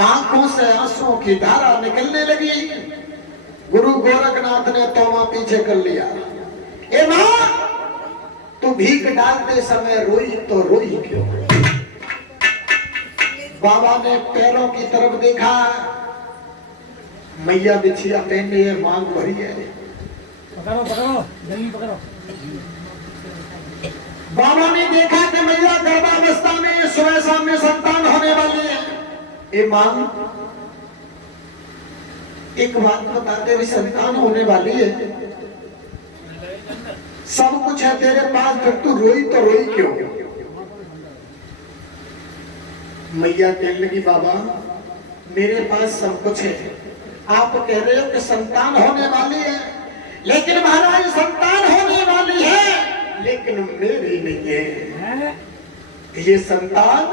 आंखों से आंसुओं की धारा निकलने लगी। गुरु गोरखनाथ ने तोमा पीछे कर लिया। ए मां, तू भीख डालते समय रोई तो रोई क्यों? बाबा ने पैरों की तरफ देखा, मैया बिछिया पहनी है, मांग भरी है। पकड़ो पकड़ो, जल्दी पकड़ो। बाबा ने देखा कि मैया गर्भावस्था में सुबह शाम में संतान होने वाली है। ए मां, एक बात बता, तेरी संतान होने वाली है, सब कुछ है तेरे पास, फिर तू रोई तो रोई क्यों? मैया कहने लगी, बाबा मेरे पास सब कुछ है, आप कह रहे हो कि संतान होने वाली है, लेकिन महाराज संतान होने वाली है लेकिन मेरी नहीं है। ये संतान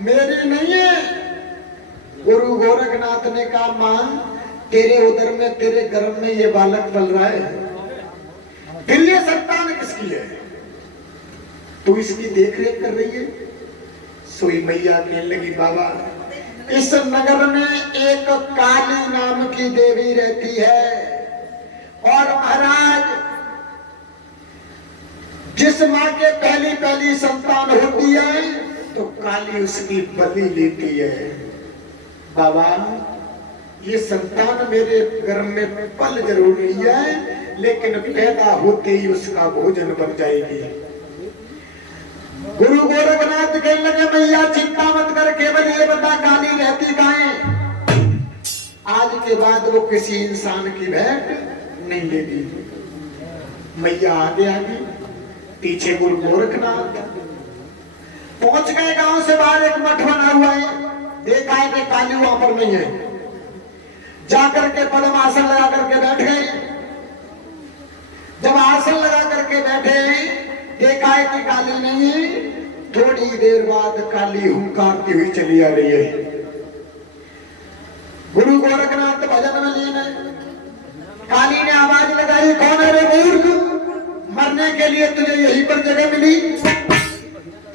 मेरी नहीं है। गुरु गोरखनाथ ने कहा, मां तेरे उदर में, तेरे गर्भ में ये बालक पल रहा है, फिर ये संतान किसकी है? तू इसकी देखरेख कर रही है। सोई मैया कहने लगी, बाबा इस नगर में एक काली नाम की देवी रहती है, और महाराज जिस मां के पहली पहली संतान होती है तो काली उसकी बलि लेती है। बाबा ये संतान मेरे गर्भ में पल जरूर नहीं है, लेकिन पैदा होते ही उसका भोजन बन जाएगी। गुरु गोरखनाथ कहने लगे, मैया चिंता मत कर, केवल ये बता काली रहती कहाँ है? आज के बाद वो किसी इंसान की भेंट नहीं लेगी। मैया आगे आगे, पीछे गुरु गोरखनाथ। पहुंच गए गांव से बाहर, एक मठ बना हुआ है, देखा है कि काली वहां पर नहीं है। जाकर के पद्म आसन लगा करके बैठ गए। जब आसन लगा करके बैठे, देखा है कि काली नहीं है। थोड़ी देर बाद काली हुंकारती हुई चली आ रही है। गुरु गोरखनाथ भजन में लीन है। काली ने आवाज लगाई, कौन है रे मूर्ख, मरने के लिए तुझे यहीं पर जगह मिली?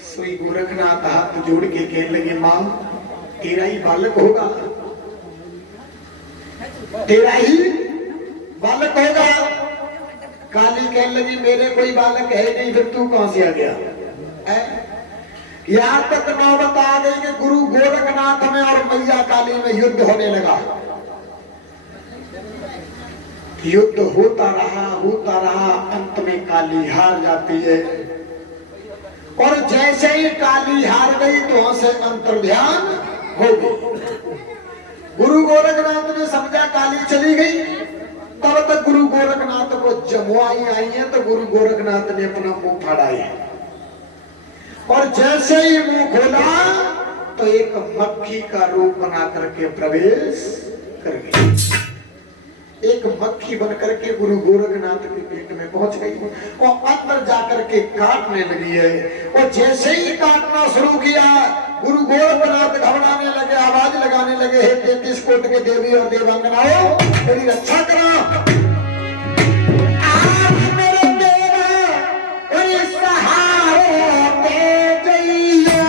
सोई गोरखनाथ हाथ जोड़ के कहने लगे, मां तेरा ही बालक होगा, तेरा ही बालक होगा। काली कहने लगी, मेरे कोई बालक है नहीं, फिर तू कहां से आ गया? यहां तक नौबत आ गई कि गुरु गोरखनाथ में और मैया काली में युद्ध होने लगा। युद्ध होता रहा, अंत में काली हार जाती है। और जैसे ही काली हार गई तो वहां से अंतर्ध्यान हो गई। गुरु गोरखनाथ ने समझा काली चली गई। तब तक गुरु गोरखनाथ को जमुआई आई है, तो गुरु गोरखनाथ ने अपना मुंह फाड़ा है। और जैसे ही मुंह खोला तो एक मक्खी का रूप बना करके प्रवेश कर गई। एक मक्खी बन करके गुरु गोरखनाथ के पेट में पहुंच गई और अंदर जाकर के काटने लगी है। और जैसे ही काटना शुरू किया गुरु गोरखनाथ घबराने लगे, आवाज लगाने लगे, हे 33 कोट के देवी और देवांगनाओं, मेरी रक्षा करा। आज मेरे देवा इस सहारे पे जइया।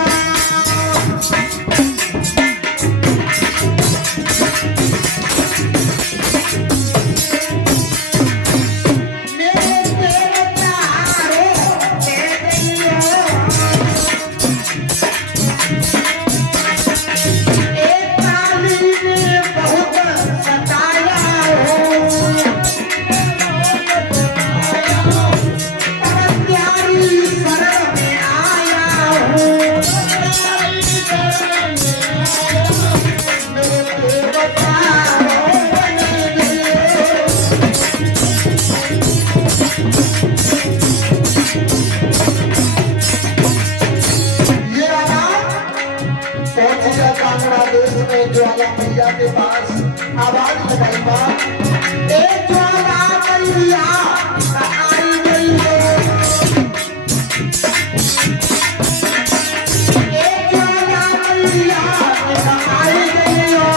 ज्वाला मैया के पास आवाज लगाई, मां एक ज्वाला मैया आई गई हो, एक ज्वाला मैया आई गई हो।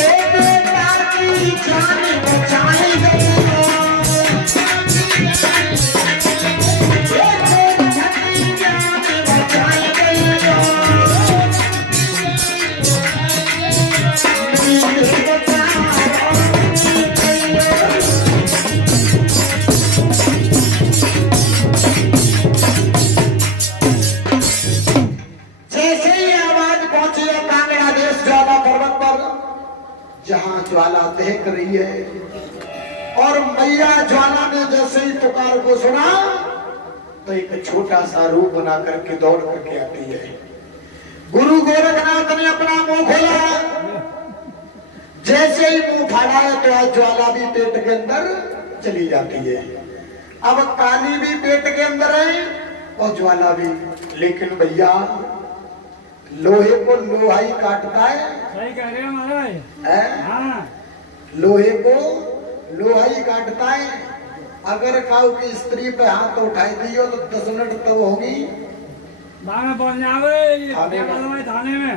एक बेटा की जान बचाई गई हो, जहां ज्वाला दहक रही है। और मैया ज्वाला ने जैसे ही पुकार को सुना तो एक छोटा सा रूप बना करके दौड़ करके आती है। गुरु गोरखनाथ ने अपना मुंह खोला, जैसे ही मुंह फाड़ा है तो आज ज्वाला भी पेट के अंदर चली जाती है। अब काली भी पेट के अंदर है और ज्वाला भी, लेकिन भैया लोहे को लोहा ही काटता है। सही कह रहे हो महाराज। हाँ, लोहे को लोहा ही काटता है। अगर काऊ की स्त्री पे हाथ उठाई दियो तो 10 मिनट तब होगी में पहुंच जाओगे थाने में।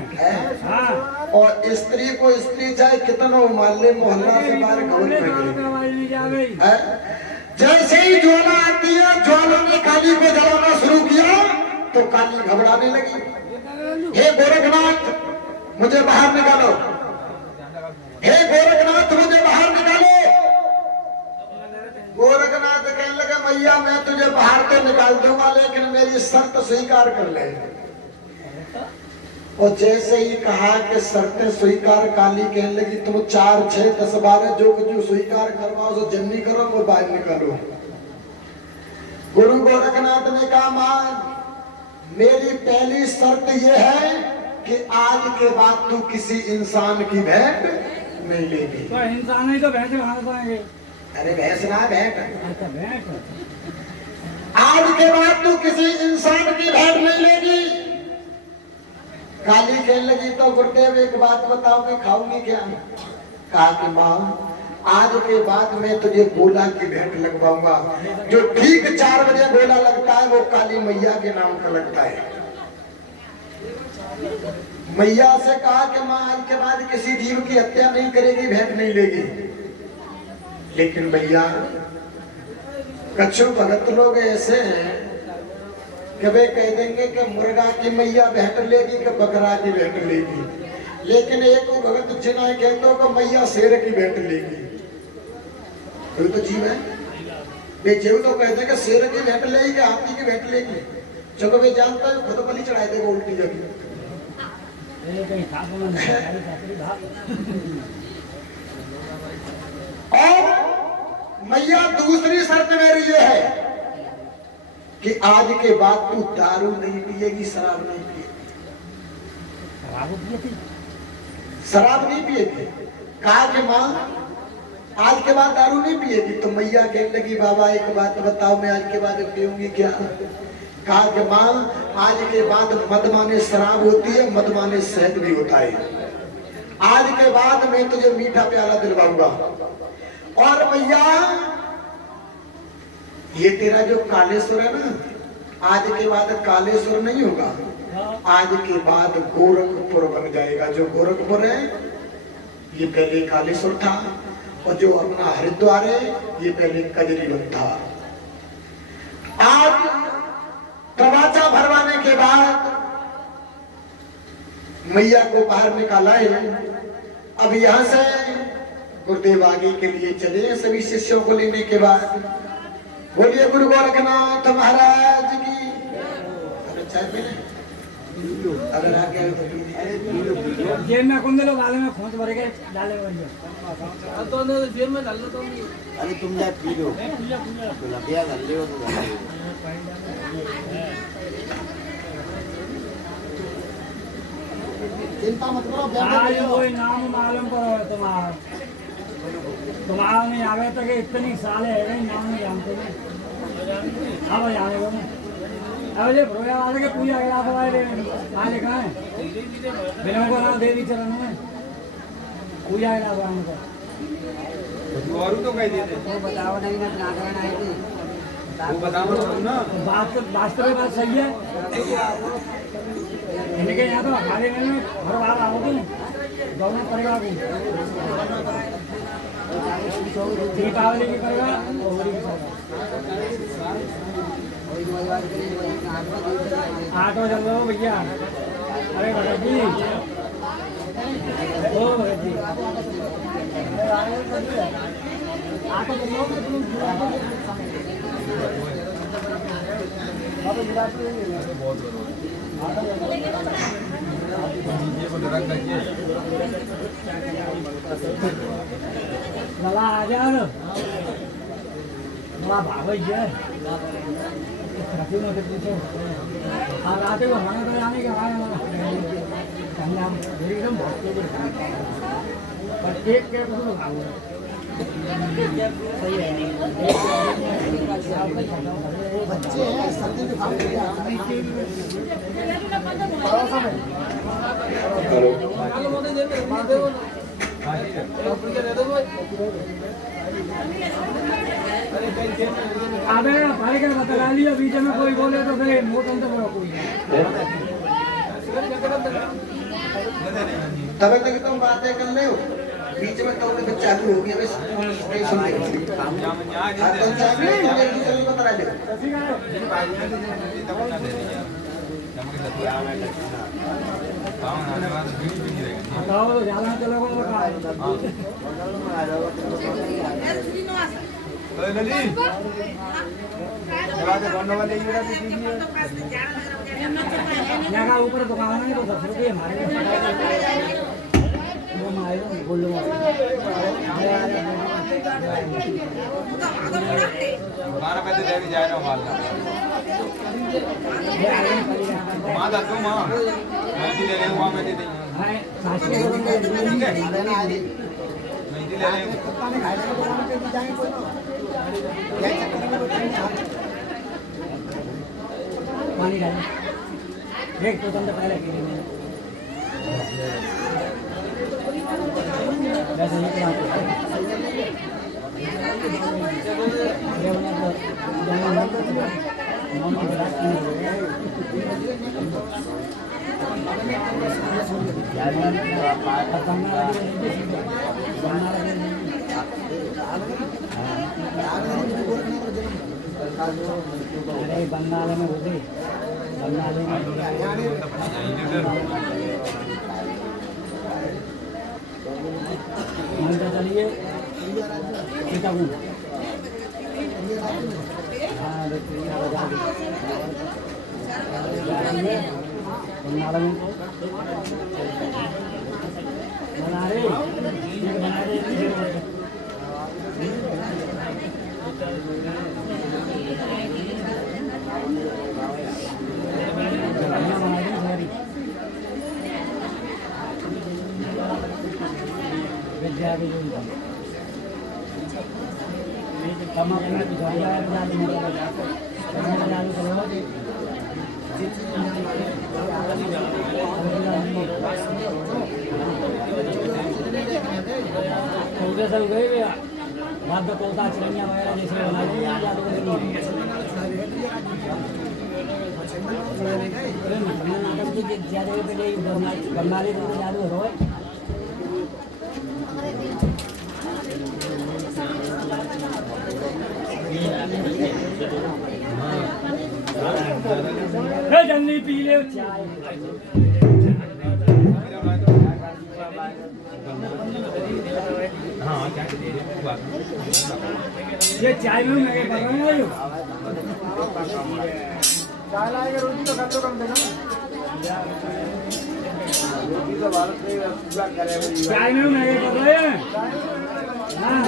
हाँ। और स्त्री को स्त्री चाहे कितना मोहल्ले मोहल्ला से बाहर खबर। जैसे ही ज्वाला आती है, ज्वाला ने काली को जलाना शुरू किया तो काली घबराने लगी। हे गोरखनाथ मुझे बाहर निकालो, हे गोरखनाथ मुझे बाहर निकालो। गोरखनाथ कहने लगे मैया मैं तुझे बाहर तो निकाल दूंगा लेकिन मेरी शर्त स्वीकार कर ले। और जैसे ही कहा कि शर्तें स्वीकार, काली कहने लगी तुम 4, 6, 10, 12 जो कुछ स्वीकार करवाओ सो जन्नी करो और बाहर निकालो। गुरु गोरखनाथ ने कहा मां मेरी पहली शर्त यह है कि आज के बाद तू किसी इंसान की भेंट नहीं लेगी। तो इंसान ही तो भैंस कहां पाएंगे? अरे भैंस ना भेंट। अच्छा भेंट। आज के बाद तू किसी इंसान की भेंट नहीं लेगी। काली कहने लगी तो गुरुदेव एक बात बताओ मैं खाऊंगी क्या? कहा कि मां आज के बाद मैं तुझे गोला की भेंट लगवाऊंगा। जो ठीक 4 बजे गोला लगता है वो काली मैया के नाम का लगता है। मैया से कहा कि मां आज के बाद किसी जीव की हत्या नहीं करेगी, भेंट नहीं लेगी। लेकिन मैया कछु भगत लोग ऐसे हैं कि वे कह देंगे कि मुर्गा की मैया भेंट लेगी कि बकरा की भेंट लेगी। लेकिन एक भगत जिन्हें कहते हो कि मैया शेर की भेंट लेगी। कोई तो जीव है वे जीव तो कहते हैं कि शेर की भेंट लेगी कि हाथी की भेंट लेगी। चलो वे जानता है खुद बलि चढ़ाई देगा उल्टी जगह। और मैया दूसरी शर्त मेरी ये है कि आज के बाद तू दारू नहीं पिएगी, शराब नहीं पिएगी। शराब नहीं पिएगी। कहा कि मां आज के बाद दारू नहीं पिएगी। तो मैया कहने लगी बाबा एक बात बताओ, मैं आज के बाद पीऊंगी क्या? कहा कि माँ आज के बाद मद माने शराब होती है, मद माने शहद भी होता है। आज के बाद मैं तुझे मीठा प्याला दिलवाऊंगा। और भैया ये तेरा जो कालेश्वर है ना, आज के बाद कालेश्वर नहीं होगा, आज के बाद गोरखपुर बन जाएगा। जो गोरखपुर है ये पहले कालेश्वर था, और जो अपना हरिद्वार है ये पहले कजरीवन था। आज तमाचा भरवाने के बाद मैया को बाहर निकाला है। अब यहां से गुरुदेव आगे के लिए चले सभी शिष्यों को लेने के बाद। बोलिए गुरु गोरखनाथ महाराज की। अगर आगे जेब में कुंदे लो वाले में खोज भर के डाले हुए तो जेब में डाल लो तो। अरे तुम जाए पी लो तो लगिया कर ले तो चिंता मत करो। आज कोई नाम मालूम करो तुम्हारा, तुम्हारा नहीं आवे तो कि इतनी साले है नाम नहीं जानते नहीं। अब जाने को अब ये भरोया वाले के पूजा के आप आए कहाँ लिखा है? बिना को नाम देवी चरण में पूजा के आप आने को और तो कह देते वो बताओ नहीं ना नागरायण आए थे। वो बताओ ना। बात वास्तव में बात सही है। इनके यहाँ तो हमारे में हर बार आओगे दोनों परिवार को दीपावली की करेगा, होली की करेगा। 8 बजे चल रहे भैया। अरे भगत जी, ओ भगत जी 8 मला आजार मला भावैया मध्ये पूछो आप आते हो हमारे तो आने के एकदम पर एक के भाव सही है। बच्चे हैं सर्दी जुकाम हो गया। अबे भाई का बता लिया बीच में कोई बोले तो फिर मुंह तो बड़ा कोई तब तक तुम बातें कर ले हो, बीच में तो उन्हें चालू हो गया। बस सुन ले बता बताओ जाना चलो यहाँ ऊपर दुकान है तो 10 रुपये हमारे गोल्ड हमारा पैसे देके जाए ना माल माँ दस दो माँ मेहंदी ले लेंगे, मेहंदी देंगे, मेहंदी ले लेंगे। पानी डाल देख तो तुम तो पहले पी रहे वैसे ही अरे बंगाल में होते बंगाल में चलिए बना रहे विद्या हम अपने भिजवाएंगे बजा देंगे जादू करो उधर सब गए भैया बात तो कोलता चिड़िया वगैरह जैसे बना दिया जादू नाटक की ज्यादा पहले बंगाली जादू हो जल्दी पी ले चाय हाँ क्या ये चाय में मैं कर रहा हूँ चाय लाएगा रोटी तो खा तो कम देना रोटी तो भारत में पूरा करे चाय में मैं कर रहे हैं हाँ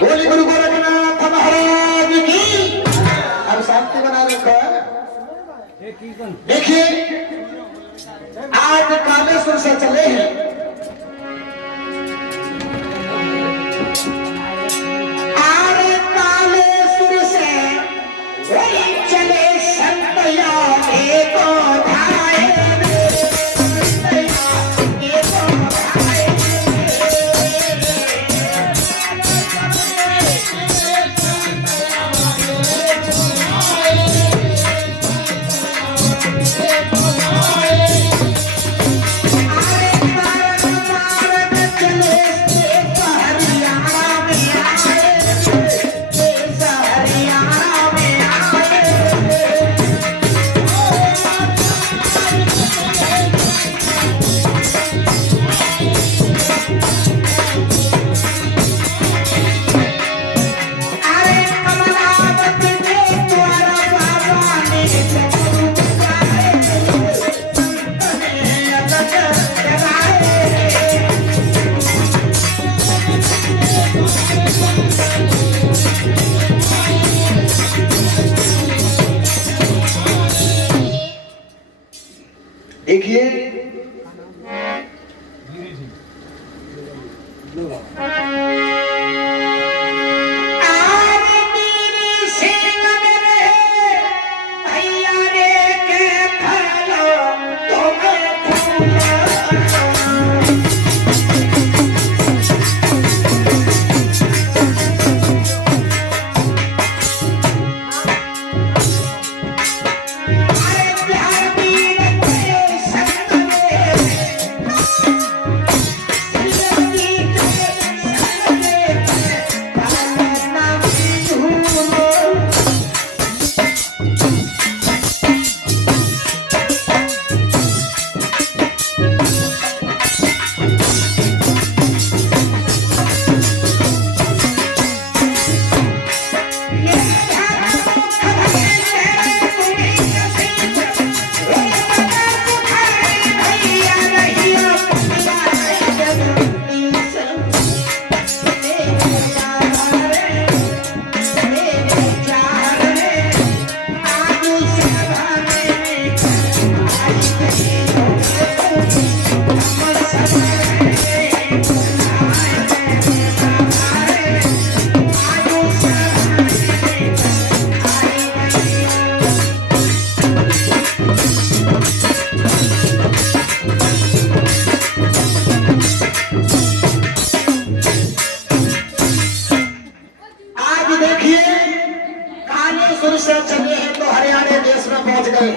बोली गुरु गोरखनाथ महाराज की। अब शांति बना रखो है। एक कीर्तन देखिए आज कालेश्वर से चले हैं आज कालेश्वर से चले संतया एको धाये देखिए से चले हैं तो हरियाणा देश में पहुंच गए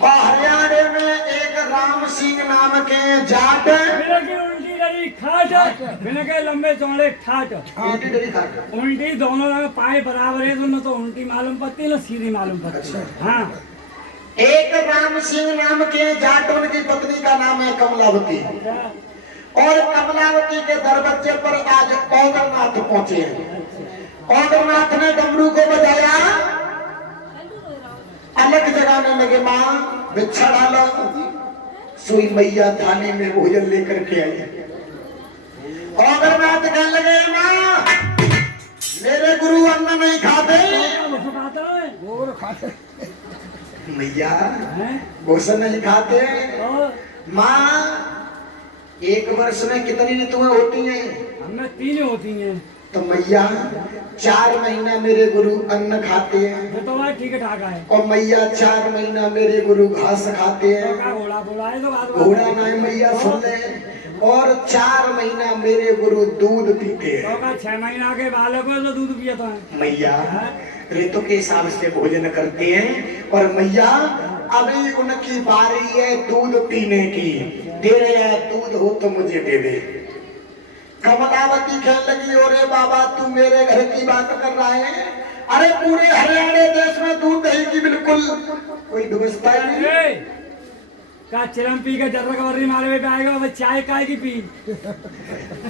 और हरियाणा में एक राम सिंह नाम के जाट उल्टी डरी खाट बिना के लंबे चौड़े ठाट उल्टी दोनों पाए बराबर है दोनों तो उल्टी मालूम पड़ती ना सीधी मालूम पड़ती। हाँ एक राम सिंह नाम के जाट उनकी पत्नी का नाम है कमलावती और कमलावती के दरवाजे पर आज औदरनाथ पहुंचे हैं। औदरनाथ ने डमरू को बजाया, अलग जगाने लगे, माँ भिक्षा डालो। सुई मैया थाने में भोजन लेकर के आई। औदरनाथ कहने लगे, माँ मेरे गुरु अन्न नहीं खाते। मैया भोजन नहीं खाते। माँ एक वर्ष में कितनी ऋतुएं होती हैं? हमें 3 होती हैं। तो मैया 4 महीना मेरे गुरु अन्न खाते हैं ये तो भाई ठीक ठाक है। और मैया 4 महीना मेरे गुरु घास खाते तो हैं। का घोड़ा बोला है तो बात घोड़ा नहीं मैया सुन ले। और 4 महीना मेरे गुरु दूध पीते तो हैं। का 6 महीना के बालक को तो दूध पिया है। मैया ऋतु के हिसाब से भोजन करते हैं और मैया अभी उनकी बारी है दूध पीने की। तेरे यहाँ दूध हो तो मुझे दे दे। कमलावती कहने लगी, अरे बाबा तू मेरे घर की बात कर रहा है? अरे पूरे हरियाणा देश में दूध दही की बिल्कुल कोई व्यवस्था ही नहीं। ए, का चिलम पी के जर्रा कवरी मारे में आएगा वो चाय काय की पी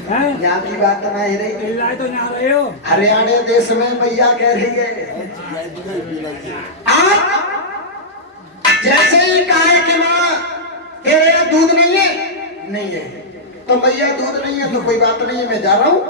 हैं? यहाँ की बात नहीं रही। इलाज तो ना रहे हो। हरियाणा देश में मैया कह रही है आप जैसे ही कहा कि माँ तेरे यहाँ दूध नहीं है, नहीं है तो मैया दूध नहीं है तो कोई बात नहीं है, मैं जा रहा हूँ।